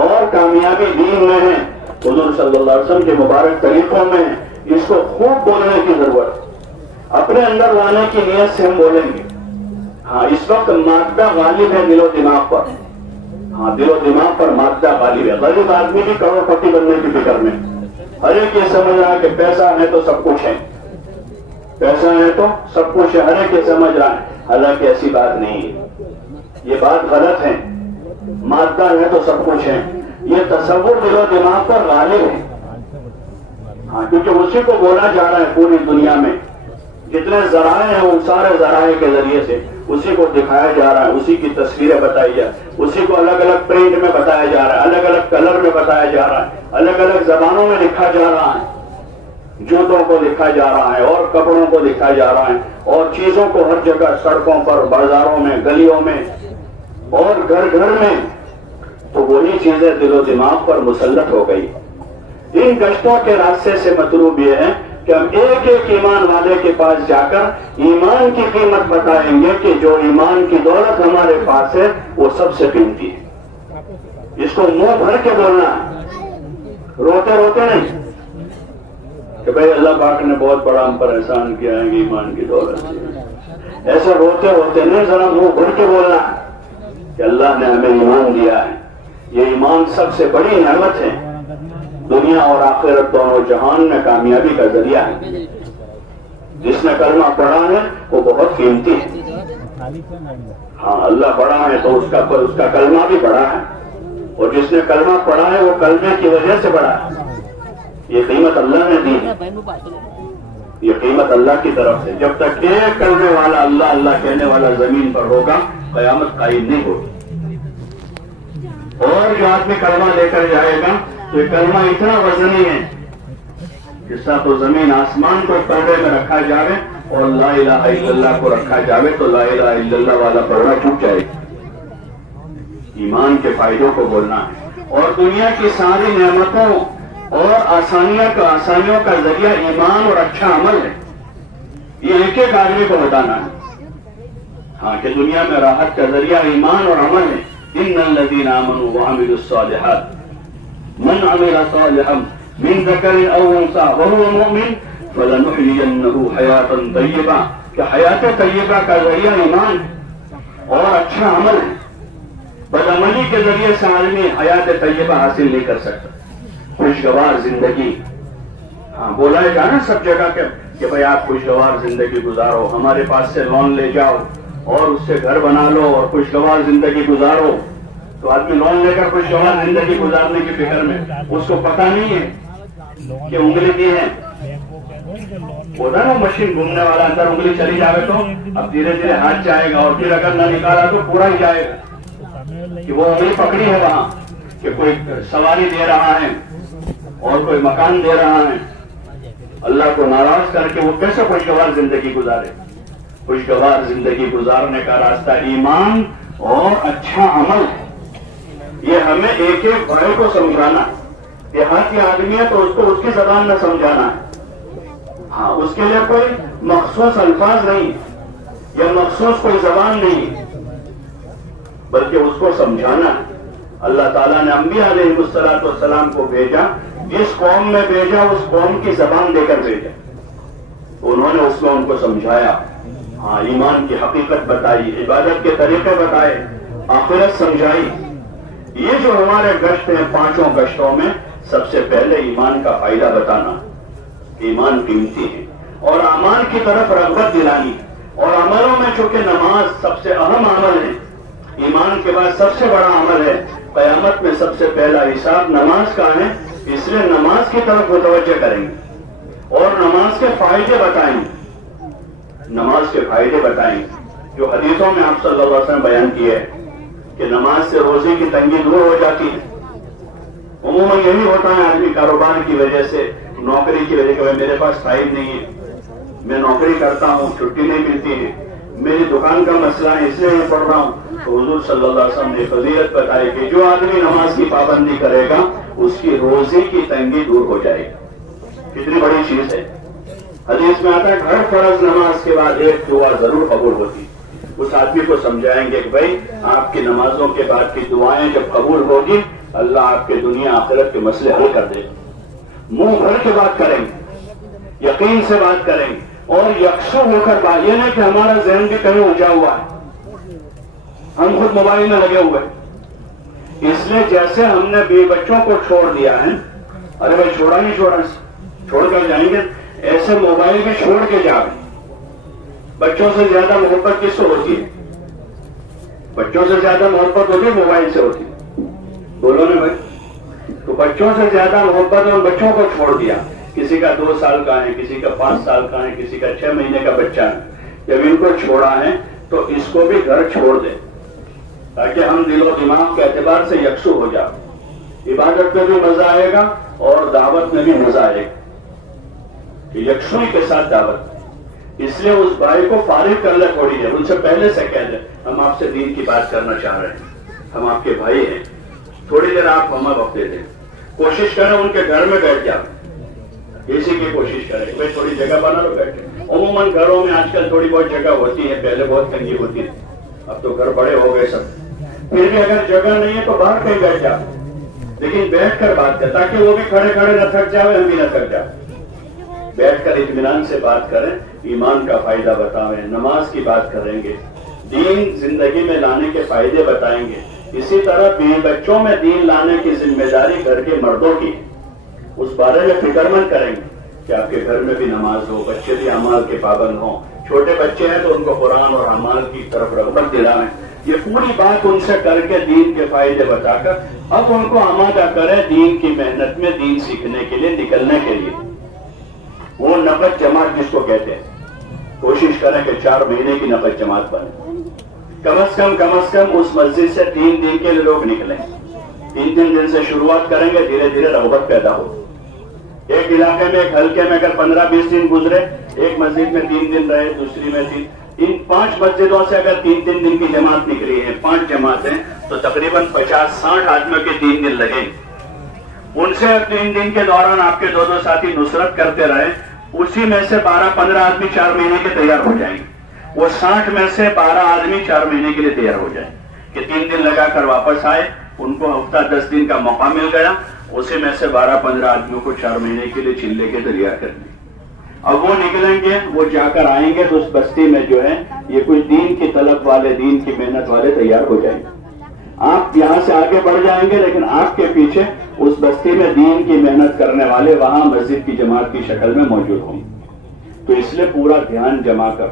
اور کامیابی دین میں ہے، حضور صلی اللہ علیہ وسلم کے مبارک طریقوں میں ہے۔ اس کو خوب بولنے کی ضرورت، اپنے اندر لانے کی نیت سے ہم بولیں گے۔ ہاں اس وقت مادہ غالب ہے دل و دماغ پر، ہاں دل و دماغ پر مادہ غالب ہے۔ غریب آدمی بھی کروڑ پتی بننے کی فکر میں، ہر ایک یہ سمجھ رہا ہے کہ پیسہ ہے تو سب کچھ ہے، پیسہ ہے تو سب کچھ ہے، ہر ایک یہ سمجھ رہا ہے، حالانکہ ایسی بات نہیں ہے، یہ بات غلط ہے۔ مادہ ہے تو سب کچھ ہے، یہ تصور دل و دماغ پر غالب ہے، ہاں کیونکہ اسی کو بولا جا رہا ہے پوری دنیا میں، جتنے ذرائع ہیں وہ سارے ذرائع کے ذریعے سے اسی کو دکھایا جا رہا ہے، اسی کی تصویریں بتائی جا رہی ہیں، اسی کو الگ الگ پرنٹ میں بتایا جا رہا ہے، الگ الگ کلر میں بتایا جا رہا ہے، الگ الگ زبانوں میں لکھا جا رہا ہے، جوتوں کو لکھا جا رہا ہے اور کپڑوں کو لکھا جا رہا ہے، اور چیزوں کو ہر جگہ، سڑکوں پر، بازاروں میں، گلیوں میں اور گھر گھر میں، تو وہی چیزیں دل و دماغ پر مسلط ہو گئی۔ ان گشتوں کے راستے سے مطلوب یہ ہے کہ ہم ایک ایک ایمان والے کے پاس جا کر ایمان کی قیمت بتائیں گے کہ جو ایمان کی دولت ہمارے پاس ہے وہ سب سے قیمتی ہے۔ اس کو منہ بھر کے بولنا ہے، روتے روتے نہیں کہ بھائی اللہ پاک نے بہت بڑا ہم پر احسان کیا ہے ایمان کی دولت سے، ایسے روتے روتے نہیں، ذرا منہ بھر کے بولنا ہے کہ اللہ نے ہمیں ایمان دیا ہے، یہ ایمان سب سے بڑی نعمت ہے، دنیا اور آخرت دونوں جہان میں کامیابی کا ذریعہ ہے۔ جس نے کلمہ پڑھا ہے وہ بہت قیمتی ہے، ہاں اللہ بڑا ہے تو اس کا کلمہ بھی بڑا ہے، اور جس نے کلمہ پڑھا ہے وہ کلمے کی وجہ سے بڑا ہے۔ یہ قیمت اللہ نے دی ہے، یہ قیمت اللہ کی طرف سے۔ جب تک ایک کلمے والا اللہ اللہ کہنے والا زمین پر ہوگا قیامت قائم نہیں ہوگی۔ اور جو آدمی کلمہ لے کر جائے گا یہ کلمہ اتنا وزنی ہے کہ ساتھ و زمین آسمان کو پردے میں رکھا جائے اور لا الہ الا اللہ کو رکھا جائے تو لا الہ الا اللہ والا پردہ ٹوٹ جائے گا۔ ایمان کے فائدوں کو بولنا ہے، اور دنیا کی ساری نعمتوں اور آسانیوں کا ذریعہ ایمان اور اچھا عمل ہے، یہ ایک ایک آدمی کو بتانا ہے، ہاں کہ دنیا میں راحت کا ذریعہ ایمان اور عمل ہے۔ ان الذین آمنوا وعملوا الصالحات من عمل صالحا من ذکر او انثى وهو مؤمن فلنحيينه حیاتا طیبہ، کہ حیات طیبہ کا ذریعہ ایمان اور اچھا عمل ہے۔ بدعملی کے ذریعے سے آدمی حیات طیبہ حاصل نہیں کر سکتا، خوشگوار زندگی، ہاں بولا جائے نا سب جگہ کہ بھائی آپ خوشگوار زندگی گزارو، ہمارے پاس سے لون لے جاؤ اور اس سے گھر بنا لو اور خوشگوار زندگی گزارو، تو آدمی لون لے کر خوشگوار زندگی گزارنے کی فکر میں، اس کو پتہ نہیں ہے کہ انگلی کی ہے، ہوتا نا مشین گھومنے والا، اندر انگلی چلی جائے تو اب دھیرے دھیرے ہاتھ جائے گا، اور پھر اگر نہ نکالا تو پورا ہی جائے گا، کہ وہ انگلی پکڑی ہے وہاں کہ کوئی سواری دے رہا ہے اور کوئی مکان دے رہا ہے، اللہ کو ناراض کر کے وہ کیسے خوشگوار زندگی گزارے؟ خوشگوار زندگی گزارنے کا راستہ ایمان اور اچھا عمل ہے۔ یہ ہمیں ایک ایک بڑے کو سمجھانا ہے، دیہاتی آدمی ہے تو اس کو اس کی زبان میں سمجھانا ہے، ہاں اس کے لیے کوئی مخصوص الفاظ نہیں یا مخصوص کوئی زبان نہیں، بلکہ اس کو سمجھانا ہے۔ اللہ تعالیٰ نے انبیاء علیہ السلام کو بھیجا، جس قوم میں بھیجا اس قوم کی زبان دے کر بھیجا، انہوں نے اس میں ان کو سمجھایا، ہاں ایمان کی حقیقت بتائی، عبادت کے طریقے بتائے، آخرت سمجھائی۔ یہ جو ہمارے گشت ہیں، پانچوں گشتوں میں سب سے پہلے ایمان کا فائدہ بتانا، ایمان قیمتی ہے، اور اعمال کی طرف رغبت دلانی، اور عملوں میں چونکہ نماز سب سے اہم عمل ہے، ایمان کے بعد سب سے بڑا عمل ہے، قیامت میں سب سے پہلا حساب نماز کا ہے، اس لیے نماز کی طرف متوجہ کریں گے اور نماز کے فائدے بتائیں گے، نماز کے فائدے بتائیں گے جو حدیثوں میں آپ صلی اللہ علیہ وسلم بیان کیے ہیں کہ نماز سے روزی کی تنگی دور ہو جاتی ہے۔ عموماً یہی ہوتا ہے، آدمی کاروبار کی وجہ سے، نوکری کی وجہ سے، میرے پاس ٹائم نہیں ہے، میں نوکری کرتا ہوں، چھٹی نہیں ملتی ہے، میری دکان کا مسئلہ ہے اس لیے میں پڑھ رہا ہوں. تو حضور صلی اللہ علیہ وسلم نے فضیلت بتائی کہ جو آدمی نماز کی پابندی کرے گا اس کی روزی کی تنگی دور ہو جائے گی. کتنی بڑی چیز ہے. حدیث میں آتا ہے ہر فرض نماز کے بعد ایک دعا ضرور قبول ہوتی. اس آدمی کو سمجھائیں گے کہ بھائی آپ کی نمازوں کے بعد کی دعائیں جب قبول ہوگی اللہ آپ کے دنیا آخرت کے مسئلے حل کر دے گا. منہ بھر کے بات کریں گے, یقین سے بات کریں گے اور یکسو ہو کر بات. یہ نہیں کہ ہمارا ذہن بھی کہیں اونچا ہوا ہے, ہم خود موبائل میں لگے ہوئے. اس لیے جیسے ہم نے بیوی بچوں کو چھوڑ دیا ہے, ارے بھائی چھوڑا نہیں چھوڑا, چھوڑ کر جائیں گے, ایسے موبائل بھی چھوڑ کے جا رہے. بچوں سے زیادہ محبت کس سے ہوتی ہے؟ بچوں سے زیادہ محبت ہوتی ہے موبائل سے ہوتی ہے. بولو نا بھائی. تو بچوں سے زیادہ محبت اور بچوں کو چھوڑ دیا. کسی کا 2 سال کا ہے, کسی کا 5 سال کا ہے, کسی کا 6 مہینے کا بچہ ہے. جب ان کو چھوڑا ہے تو اس کو بھی گھر چھوڑ دے تاکہ ہم دل و دماغ کے اعتبار سے یکسو ہو جائے. عبادت میں بھی مزہ آئے گا اور دعوت میں بھی مزہ آئے گا. یکسوئی کے ساتھ دعوت. اس لیے اس بھائی کو فارغ کر لے تھوڑی دیر, ان سے پہلے سے کہہ دیں ہم آپ سے دین کی بات کرنا چاہ رہے ہیں, ہم آپ کے بھائی ہیں, تھوڑی دیر آپ ہمیں وقت دے دیں. کوشش کریں ان کے گھر میں بیٹھ جاؤ, اسی کی کوشش کریں بھائی تھوڑی جگہ بنا لو بیٹھے. عموماً گھروں میں آج کل تھوڑی بہت جگہ ہوتی ہے, پہلے بہت تنگی ہوتی ہے, اب تو گھر بڑے ہو گئے سب. پھر بھی اگر جگہ نہیں ہے تو باہر کہیں بیٹھ جاؤ, لیکن بیٹھ کر بات کریں تاکہ وہ بھی کھڑے کھڑے نہ تھک جائے, ہم بھی نہ تھک جائے. بیٹھ کر اطمینان سے بات کریں, ایمان کا فائدہ بتائیں, نماز کی بات کریں گے, دین زندگی میں لانے کے فائدے بتائیں گے. اسی طرح بیوی بچوں میں دین لانے کی ذمہ داری گھر کے مردوں کی, اس بارے میں فکر مند کریں گے کہ آپ کے گھر میں بھی نماز ہو, بچے بھی اعمال کے پابند ہوں. چھوٹے بچے ہیں تو ان کو قرآن اور اعمال کی طرف رغبت دلائیں. یہ پوری بات ان سے کر کے دین کے فائدے بتا کر اب ان کو آمادہ کریں دین کی محنت میں, دین سیکھنے کے لیے, نکلنے کے لیے. وہ نفل جماعت جس کو کہتے ہیں, کوشش کریں کہ 4 مہینے کی نفل جماعت بنے. کم از کم اس مسجد سے 3 دن کے لیے لوگ نکلیں. 3 دن سے شروعات کریں گے, دھیرے دھیرے رغبت پیدا ہو. ایک علاقے میں, ایک حلقے میں اگر 15-20 دن گزرے, ایک مسجد میں 3 دن رہے, دوسری میں 3, ان 5 مسجدوں سے اگر 3 دن کی جماعت نکلی ہے, 5 جماعتیں, تو تقریباً 50-60 آدمیوں کے 3 دن لگیں. ان سے 3 دن کے دوران آپ کے 2 ساتھی نصرت کرتے رہے, اسی میں سے 12-15 آدمی 4 مہینے کے تیار ہو جائیں گے. وہ 60 میں سے 12 آدمی 4 مہینے کے لیے تیار ہو جائیں کہ 3 دن لگا کر واپس آئے, ان کو ہفتہ 10 دن کا موقع مل گیا. اسی میں سے 12-15 آدمیوں کو 4 مہینے کے لیے چلے کے تیار کر دی. اب وہ نکلیں گے, وہ جا کر آئیں گے تو اس بستی میں جو ہے یہ کچھ دین کی طلب والے, دین کی محنت والے تیار ہو جائیں گے. آپ یہاں سے آگے بڑھ جائیں گے, لیکن آپ کے پیچھے اس بستی میں دین کی محنت کرنے والے وہاں مسجد کی جماعت کی شکل میں موجود ہوں گے. تو اس لیے پورا دھیان جما کر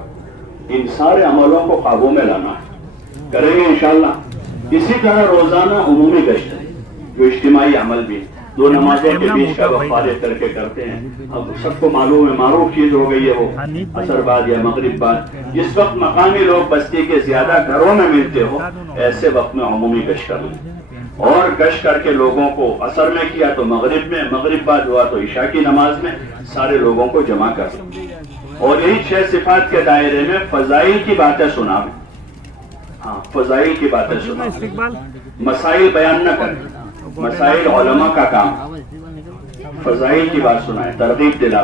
ان سارے عملوں کو قابو میں لانا ہے, کریں گے انشاءاللہ. اسی طرح روزانہ عمومی گشت ہے جو اجتماعی عمل بھی 2 نمازوں کے بیچ کا وقت فارغ کر کے کرتے ہیں. اب سب کو معلوم ہے معروف چیز ہو گئی ہے وہ عصر بعد یا مغرب بعد, جس وقت مقامی لوگ بستی کے زیادہ گھروں میں ملتے ہو, ایسے وقت میں عمومی گشت کر لیں. اور گشت کر کے لوگوں کو عصر میں کیا تو مغرب میں, مغرب بعد ہوا تو عشاء کی نماز میں, سارے لوگوں کو جمع کر لیں. اور یہی 6 صفات کے دائرے میں فضائل کی باتیں سنا. ہاں, فضائل کی باتیں سنا, مسائل بیان نہ کریں, مسائل علماء کا کام, فضائل کی بات سنائیں, ترغیب دلا,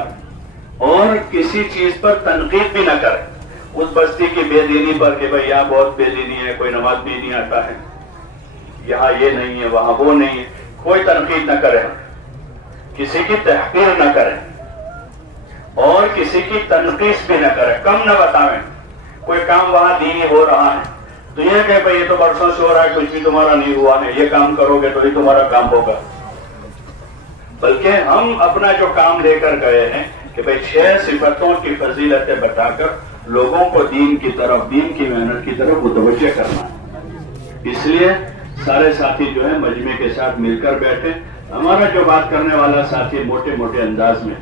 اور کسی چیز پر تنقید بھی نہ کریں. اس بستی کی بے دینی پر کہ بھئی یہاں بہت بے دینی ہے, کوئی نماز بھی نہیں آتا ہے, یہاں یہ نہیں ہے, وہاں وہ نہیں ہے, کوئی تنقید نہ کریں, کسی کی تحقیر نہ کریں اور کسی کی تنقیص بھی نہ کریں, کم نہ بتائیں. کوئی کام وہاں دینی ہو رہا ہے تو یہ کہ بھئی یہ تو برسوں سے ہو رہا ہے, کچھ بھی تمہارا نہیں ہوا ہے, یہ کام کرو گے تو ہی تمہارا کام ہوگا. بلکہ ہم اپنا جو کام لے کر گئے ہیں کہ بھئی 6 صفتوں کی فضیلتیں بتا کر لوگوں کو دین کی طرف, دین کی محنت کی طرف متوجہ کرنا ہے. اس لیے سارے ساتھی جو ہے مجمع کے ساتھ مل کر بیٹھے. ہمارا جو بات کرنے والا ساتھی موٹے موٹے انداز میں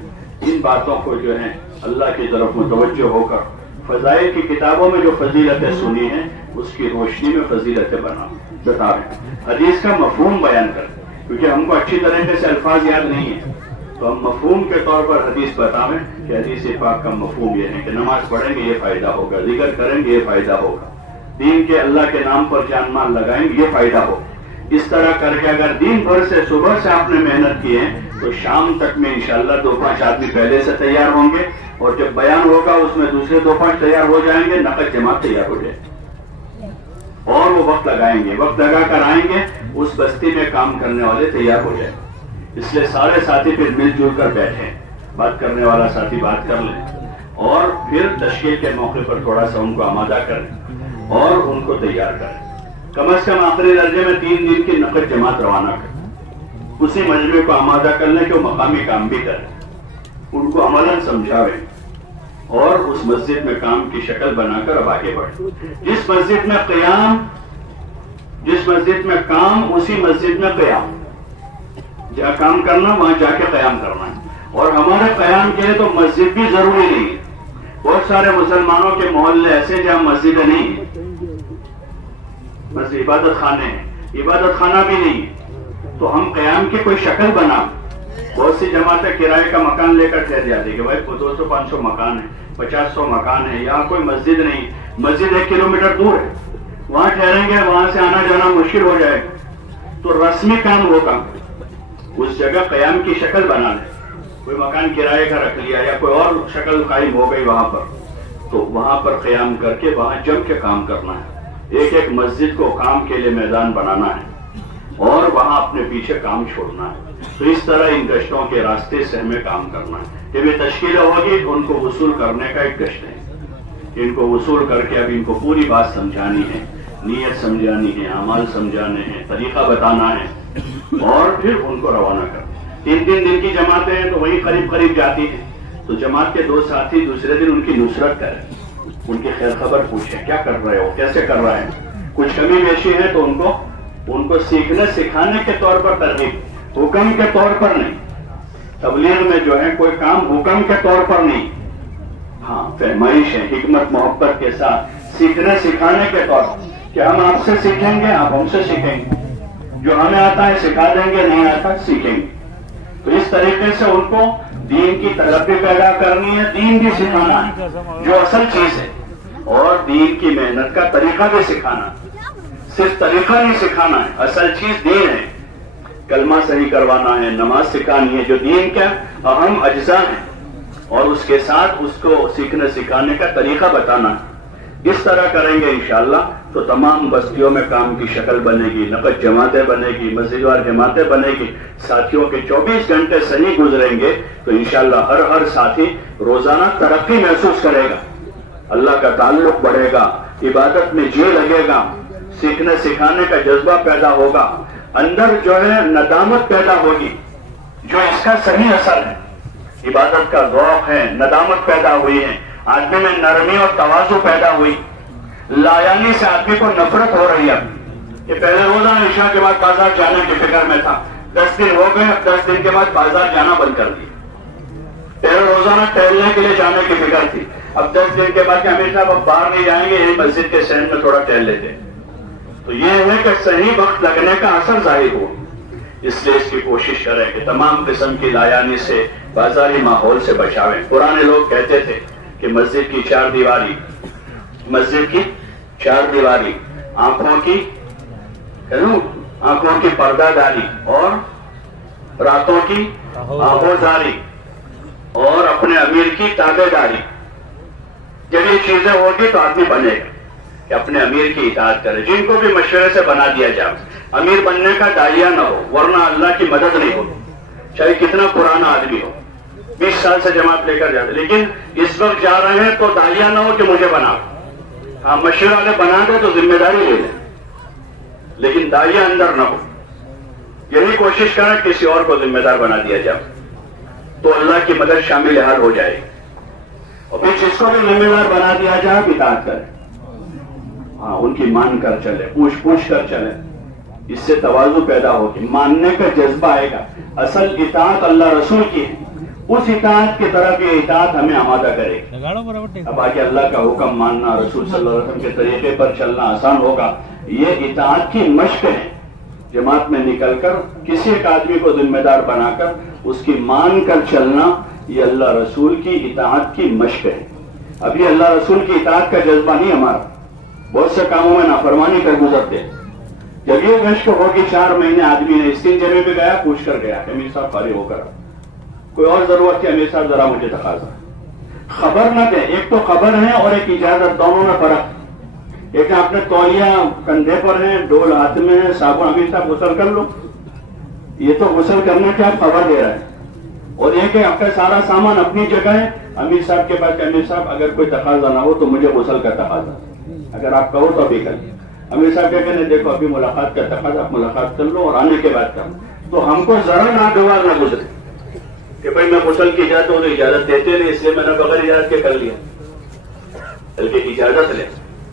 ان باتوں کو جو ہے اللہ کی طرف متوجہ ہو کر فضائل کی کتابوں میں جو فضیلتیں سنی ہیں اس کی روشنی میں فضیلتیں بتا رہے ہیں. حدیث کا مفہوم بیان کرتے, کیونکہ ہم کو اچھی طریقے سے الفاظ یاد نہیں ہیں. تو ہم مفہوم کے طور پر حدیث بتاویں کہ حدیث پاک کا مفہوم یہ ہے کہ نماز پڑھیں گے یہ فائدہ ہوگا، ذکر کریں گے یہ فائدہ ہوگا، دین کے اللہ کے نام پر جان مال لگائیں گے یہ فائدہ ہوگا۔ اس طرح کر کے اگر دن بھر سے صبح سے آپ نے محنت کی ہے تو شام تک میں انشاءاللہ 2-5 آدمی پہلے سے تیار ہوں گے، اور جب بیان ہوگا اس میں دوسرے 2-5 تیار ہو جائیں گے، نقد جماعت تیار ہو جائے اور وہ وقت لگائیں گے، وقت لگا کر آئیں گے، اس بستی میں کام کرنے والے تیار ہو جائیں۔ اس لیے سارے ساتھی پھر مل جل کر بیٹھیں، بات کرنے والا ساتھی بات کر لیں، اور پھر تشکیل کے موقع پر تھوڑا سا ان کو آمادہ کریں اور ان کو تیار کریں۔ کم از کم آخری درجے میں 3 دن کی نقد جماعت روانہ کریں، اسی مجمع کو آمادہ کر لیں کہ وہ مقامی کام بھی کریں، ان کو عملاً سمجھاویں اور اس مسجد میں کام کی شکل بنا کر اب آگے بڑھیں۔ جس مسجد میں کام اسی مسجد میں قیام، جہاں کام کرنا وہاں جا کے قیام کرنا ہے۔ اور ہمارے قیام کے لیے تو مسجد بھی ضروری نہیں ہے، بہت سارے مسلمانوں کے محلے ایسے جہاں مسجد نہیں ہے، بس عبادت خانے ہیں، عبادت خانہ بھی نہیں ہے، تو ہم قیام کی کوئی شکل بنا۔ بہت سی جماعتیں کرائے کا مکان لے کر ٹھہر جاتی کہ بھائی 200-500 مکان ہے، 50-100 مکان ہے، یہاں کوئی مسجد نہیں، مسجد 1 کلومیٹر دور ہے، وہاں ٹھہریں گے، وہاں سے آنا جانا مشکل ہو جائے گا، تو رسمی کام ہوگا اس جگہ قیام کی شکل بنا لیں۔ کوئی مکان کرائے کا رکھ لیا یا کوئی اور شکل قائم ہو گئی وہاں پر، تو وہاں پر قیام کر کے وہاں جم کے کام کرنا ہے۔ ایک ایک مسجد کو کام کے لیے میدان بنانا ہے اور وہاں اپنے پیچھے کام چھوڑنا ہے۔ تو اس طرح ان گشتوں کے راستے سے ہمیں کام کرنا ہے۔ جب یہ تشکیل ہوگی تو ان کو وصول کرنے کا ایک گشت ہے، ان کو وصول کر کے اب ان کو پوری بات سمجھانی ہے، نیت سمجھانی ہے، اعمال سمجھانے ہیں، طریقہ بتانا ہے، اور پھر ان کو روانہ کرنا۔ 3 دن کی جماعتیں ہیں تو وہی قریب جاتی ہیں، تو جماعت کے 2 ساتھی دوسرے دن ان کی نصرت کریں، ان کی خیر خبر پوچھیں، کیا کر رہے ہو، کیسے کر رہے ہیں، کچھ کمی بیشی ہے تو ان کو سیکھنے سکھانے کے طور پر ترغیب، حکم کے طور پر نہیں۔ تبلیغ میں جو ہے کوئی کام حکم کے طور پر نہیں، ہاں فہمائش ہے، حکمت محبت کے ساتھ سیکھنے سکھانے کے طور پر، کہ ہم آپ سے سیکھیں گے، آپ ہم سے سیکھیں گے، جو ہمیں آتا ہے سکھا دیں گے، نہیں آتا سیکھیں گے۔ تو اس طریقے سے ان کو دین کی طلب بھی پیدا کرنی ہے، دین بھی سکھانا ہے جو اصل چیز ہے، اور دین کی محنت کا طریقہ بھی سکھانا۔ صرف طریقہ نہیں سکھانا ہے، اصل چیز دین ہے، کلمہ صحیح کروانا ہے، نماز سکھانی ہے، جو دین کا اہم اجزاء ہیں، اور اس کے ساتھ اس کو سیکھنے سکھانے کا طریقہ بتانا ہے۔ اس طرح کریں گے انشاءاللہ تو تمام بستیوں میں کام کی شکل بنے گی، نقد جماعتیں بنے گی، مسجد وار جماعتیں بنے گی، ساتھیوں کے 24 گھنٹے صحیح گزریں گے تو انشاءاللہ ہر ساتھی روزانہ ترقی محسوس کرے گا، اللہ کا تعلق بڑھے گا، عبادت میں جی لگے گا، سیکھنے سکھانے کا جذبہ پیدا ہوگا، اندر جو ہے ندامت پیدا ہوگی، جو اس کا صحیح اثر ہے، عبادت کا ذوق ہے، ندامت پیدا ہوئی ہے، آدمی میں نرمی اور تواضع پیدا ہوئی، لایانی سے آدمی کو نفرت ہو رہی ہے۔ کہ پہلے روزانہ عشاء کے بعد بازار جانے کی فکر میں تھا، 10 دن ہو گئے، اب 10 دن کے بعد بازار جانا بند کر دیا۔ پہلے روزانہ ٹہلنے کے لیے جانے کی فکر تھی، اب 10 دن کے بعد کہ امیر صاحب اب باہر نہیں جائیں گے، یہی مسجد کے سین میں تھوڑا ٹہل لیتے۔ تو یہ ہے کہ صحیح وقت لگنے کا اثر ظاہر ہو، اس لیے اس کی کوشش کریں کہ تمام قسم کی لایانی سے، بازاری ماحول سے بچاویں۔ پرانے لوگ کہتے تھے کہ مسجد کی 4 دیواری، آنکھوں کی پردہ داری، اور راتوں کی آہوزاری، اور اپنے امیر کی تابع داری۔ جب یہ چیزیں ہوگی تو آدمی بنے گا کہ اپنے امیر کی اطاعت کرے، جن کو بھی مشورے سے بنا دیا جائے۔ امیر بننے کا داعیہ نہ ہو، ورنہ اللہ کی مدد نہیں ہوگی، چاہے کتنا پرانا آدمی ہو، 20 سال سے جماعت لے کر جاتے، لیکن اس وقت جا رہے ہیں تو داعیہ نہ ہو کہ مجھے بنا، ہاں مشورہ والے بنا دے تو ذمہ داری لے لیں، لیکن داعیہ اندر نہ ہو۔ یہی کوشش کریں کسی اور کو ذمہ دار بنا دیا جائے تو اللہ کی مدد شامل حال ہو جائے گی، اور پھر جس کو بھی ذمہ دار بنا دیا جائے اطاعت کریں، ہاں ان کی مان کر چلے، پوچھ کر چلے، اس سے تواضع پیدا ہوگی، ماننے کا جذبہ آئے گا۔ اصل اطاعت اللہ رسول کی ہے، اس اطاعت کی طرف یہ اطاعت ہمیں آمادہ کرے گی۔ اب آگے اللہ کا حکم ماننا، رسول صلی اللہ علیہ وسلم کے طریقے پر چلنا آسان ہوگا۔ یہ اطاعت کی مشق ہے، جماعت میں نکل کر کسی ایک آدمی کو ذمہ دار بنا کر اس کی مان کر چلنا یہ اللہ رسول کی اطاعت کی مشق ہے. ابھی اللہ رسول کی اطاعت کا جذبہ نہیں ہمارا, بہت سے کاموں میں نافرمانی کر گزرتے ہیں. جب یہ مشق ہوگی 4 مہینے آدمی نے اسکن جگہ پہ گیا, پوچھ کر گیا کہ امیر صاحب فارغ ہو کر کوئی اور ضرورت ہے امیر صاحب ذرا مجھے تقاضا, خبر نہ دے. ایک تو خبر ہے اور ایک اجازت, دونوں میں فرق. ایک آپ نے تولیہ کندھے پر ہے, ڈول ہاتھ میں ہے, صابن, امیر صاحب غسل کر لو, یہ تو غسل کرنے کی آپ خبر دے رہے ہیں. اور ایک ہے آپ کا سارا سامان اپنی جگہ ہے, امیر صاحب کے پاس, امیر صاحب اگر کوئی تقاضا نہ ہو تو مجھے غسل کا تقاضا, اگر آپ کہو تو ابھی کر لیں. امیر صاحب کیا کہنے, دیکھو ابھی ملاقات کا تقاضا, آپ ملاقات کر لو اور آنے کے بعد کرو. تو ہم کو ذرا ناگوار نہ گزرے کہ بھائی میں غسل کی اجازت ہوں تو اجازت دیتے نہیں, اس لیے میں نے بغیر اجازت کے کر لیا. بلکہ اجازت لیں,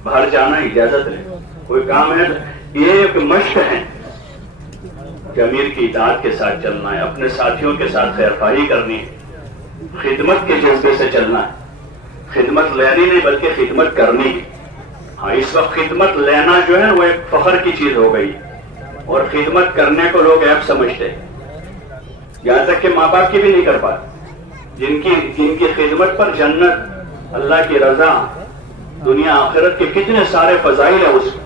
باہر جانا اجازت لیں, کوئی کام ہے. یہ ایک مشق ہے کہ امیر کی اطاعت کے ساتھ چلنا ہے, اپنے ساتھیوں کے ساتھ خیر خواہی کرنی ہے, خدمت کے جذبے سے چلنا ہے. خدمت لینی نہیں بلکہ خدمت کرنی ہے. ہاں, اس وقت خدمت لینا جو ہے وہ ایک فخر کی چیز ہو گئی, اور خدمت کرنے کو لوگ عیب سمجھتے ہیں. یہاں تک کہ ماں باپ کی بھی نہیں کر پاتے, جن کی خدمت پر جنت, اللہ کی رضا, دنیا آخرت کے کتنے سارے فضائل ہیں اس میں.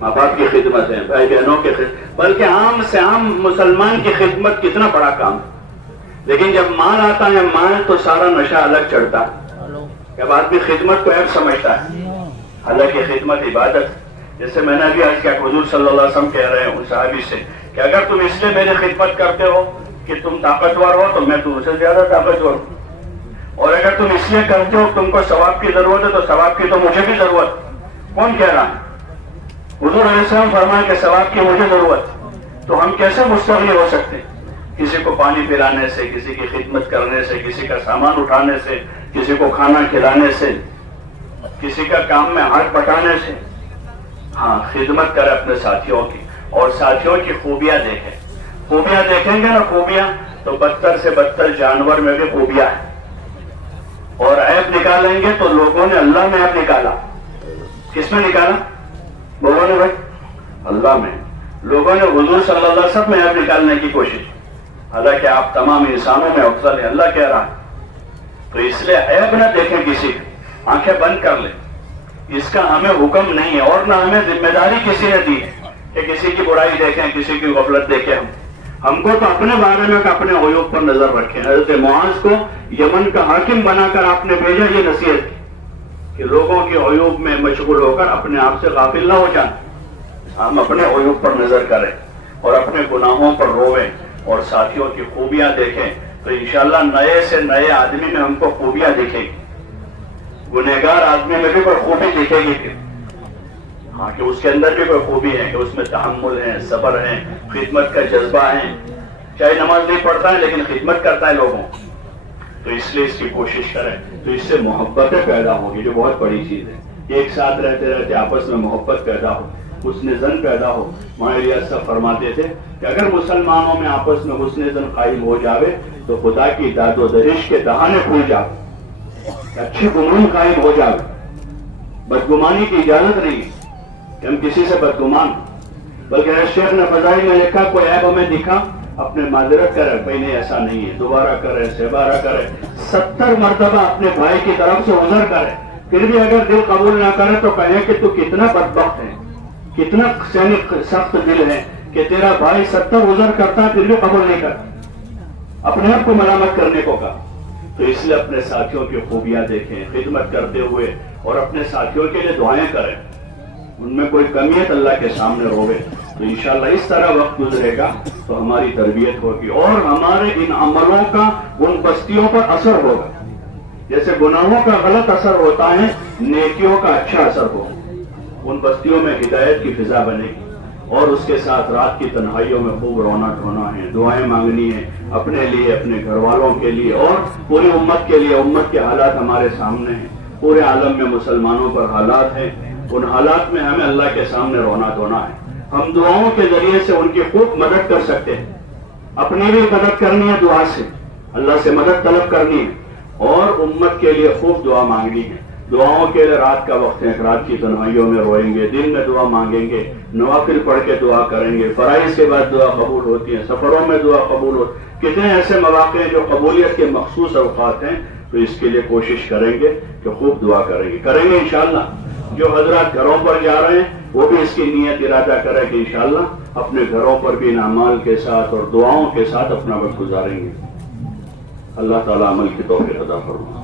ماں باپ کی خدمت ہے, بھائی بہنوں کی خدمت, بلکہ عام سے عام مسلمان کی خدمت کتنا بڑا کام ہے. لیکن جب مال آتا ہے, مال تو سارا نشہ الگ چڑھتا ہے. جب آدمی خدمت کو عیب سمجھتا ہے, حالانکہ خدمت عبادت. جیسے میں نے ابھی آج کیا, حضور صلی اللہ علیہ وسلم کہہ رہے ہیں ان صحابی سے کہ اگر تم اس لیے میری خدمت کرتے ہو کہ تم طاقتور ہو تو میں تم سے زیادہ طاقتور ہوں, اور اگر تم اس لیے کرتے ہو تم کو ثواب کی ضرورت ہے تو ثواب کی تو مجھے بھی ضرورت. کون کہہ رہا ہے؟ حضور علیہ السلام فرمائے کہ ثواب کی مجھے ضرورت, تو ہم کیسے مستغنی ہو سکتے ہیں؟ کسی کو پانی پلانے سے, کسی کی خدمت کرنے سے, کسی کا سامان اٹھانے سے, کسی کو کھانا کھلانے سے, کسی کا کام میں ہاتھ بٹانے سے. ہاں, خدمت کرے اپنے ساتھیوں کی, اور ساتھیوں کی خوبیاں دیکھیں. خوبیاں دیکھیں گے نا, خوبیاں تو بدتر سے بدتر جانور میں بھی خوبیاں ہیں. اور عیب نکالیں گے تو لوگوں نے اللہ میں عیب نکالا. کس میں نکالا؟ لوگوں نے بھائی اللہ میں. لوگوں نے حضور صلی اللہ علیہ وسلم میں عیب نکالنے کی کوشش, حالانکہ آپ تمام انسانوں میں افضل ہیں, اللہ کہہ رہا ہے. تو اس لیے عیب نہ دیکھیں کسی کی, آنکھیں بند کر لیں. اس کا ہمیں حکم نہیں ہے, اور نہ ہمیں ذمہ داری کسی نے دی ہے کہ کسی کی برائی دیکھیں, کسی کی غفلت دیکھیں. ہم کو تو اپنے بارے میں اپنے عیوب پر نظر رکھیں. حضرت معاذ کو یمن کا حاکم بنا کر آپ نے بھیجا, یہ نصیحت کی کہ لوگوں کے عیوب میں مشغول ہو کر اپنے آپ سے غافل نہ ہو جائیں. ہم اپنے عیوب پر نظر کریں اور اپنے گناہوں پر رویں اور ساتھیوں کی خوبیاں دیکھیں, تو انشاءاللہ نئے سے نئے آدمی میں ہم کو خوبیاں دکھیں گی. گنہگار آدمی میں بھی کوئی خوبی دکھے گی کہ ہاں, کہ اس کے اندر بھی کوئی خوبی ہے, کہ اس میں تحمل ہے, صبر ہے, خدمت کا جذبہ ہے. چاہے نماز نہیں پڑھتا ہے لیکن خدمت کرتا ہے لوگوں. تو اس لیے اس کی کوشش کریں, تو اس سے محبتیں پیدا ہوگی, جو بہت بڑی چیز ہے. ایک ساتھ رہتے رہتے آپس میں محبت پیدا ہو, حسن ظن پیدا ہو. مولانا الیاس صاحب فرماتے تھے کہ اگر مسلمانوں میں آپس میں حسن ظن قائم ہو جاوے تو خدا کی داد و دہشت کے دہانے کھل جاوے, اچھی گمان قائم ہو جاوے. بدگمانی کی اجازت نہیں کہ ہم کسی سے بدگمان, بلکہ شیخ نے فضائل میں لکھا کوئی عیب ہمیں دکھا, اپنے معذرت کرے, بھائی نہیں ایسا نہیں ہے, دوبارہ کرے, سہبارہ کرے, 70 مرتبہ اپنے بھائی کی طرف سے عذر کرے. پھر بھی اگر دل قبول نہ کرے تو کہیں کہ تو کتنا بدبخت ہے, کتنا سخت دل ہے کہ تیرا بھائی 70 عذر کرتا ہے پھر بھی قبول نہیں کرتا. اپنے آپ کو ملامت کرنے کو کہا. تو اس لیے اپنے ساتھیوں کی خوبیاں دیکھیں خدمت کرتے ہوئے, اور اپنے ساتھیوں کے لیے دعائیں کریں. ان میں کوئی کمی ہے تو اللہ کے سامنے روے. تو انشاءاللہ اس طرح وقت گزرے گا تو ہماری تربیت ہوگی, اور ہمارے ان عملوں کا ان بستیوں پر اثر ہوگا. جیسے گناہوں کا غلط اثر ہوتا ہے, نیکیوں کا اچھا اثر ہوگا. ان بستیوں میں ہدایت کی فضا بنے گی, اور اس کے ساتھ رات کی تنہائیوں میں خوب رونا دھونا ہے, دعائیں مانگنی ہے اپنے لیے, اپنے گھر والوں کے لیے, اور پوری امت کے لیے. امت کے حالات ہمارے سامنے ہیں, پورے عالم میں مسلمانوں پر حالات ہیں. ان حالات میں ہمیں اللہ کے سامنے رونا دھونا ہے. ہم دعاؤں کے ذریعے سے ان کی خوب مدد کر سکتے ہیں. اپنی بھی مدد کرنی ہے دعا سے, اللہ سے مدد طلب کرنی ہے, اور امت کے لیے خوب دعا مانگنی ہے. دعاؤں کے لیے رات کا وقت ہے، رات کی تنہائیوں میں روئیں گے، دن میں دعا مانگیں گے، نوافل پڑھ کے دعا کریں گے، فرائض کے بعد دعا قبول ہوتی ہے، سفروں میں دعا قبول ہوتی، کتنے ایسے مواقع ہیں جو قبولیت کے مخصوص اوقات ہیں، تو اس کے لیے کوشش کریں گے کہ خوب دعا کریں گے انشاءاللہ۔ جو حضرات گھروں پر جا رہے ہیں وہ بھی اس کی نیت ارادہ کریں کہ انشاءاللہ اپنے گھروں پر بھی اعمال کے ساتھ اور دعاؤں کے ساتھ اپنا وقت گزاریں گے۔ اللہ تعالیٰ عمل کی توفیق عطا فرمائے۔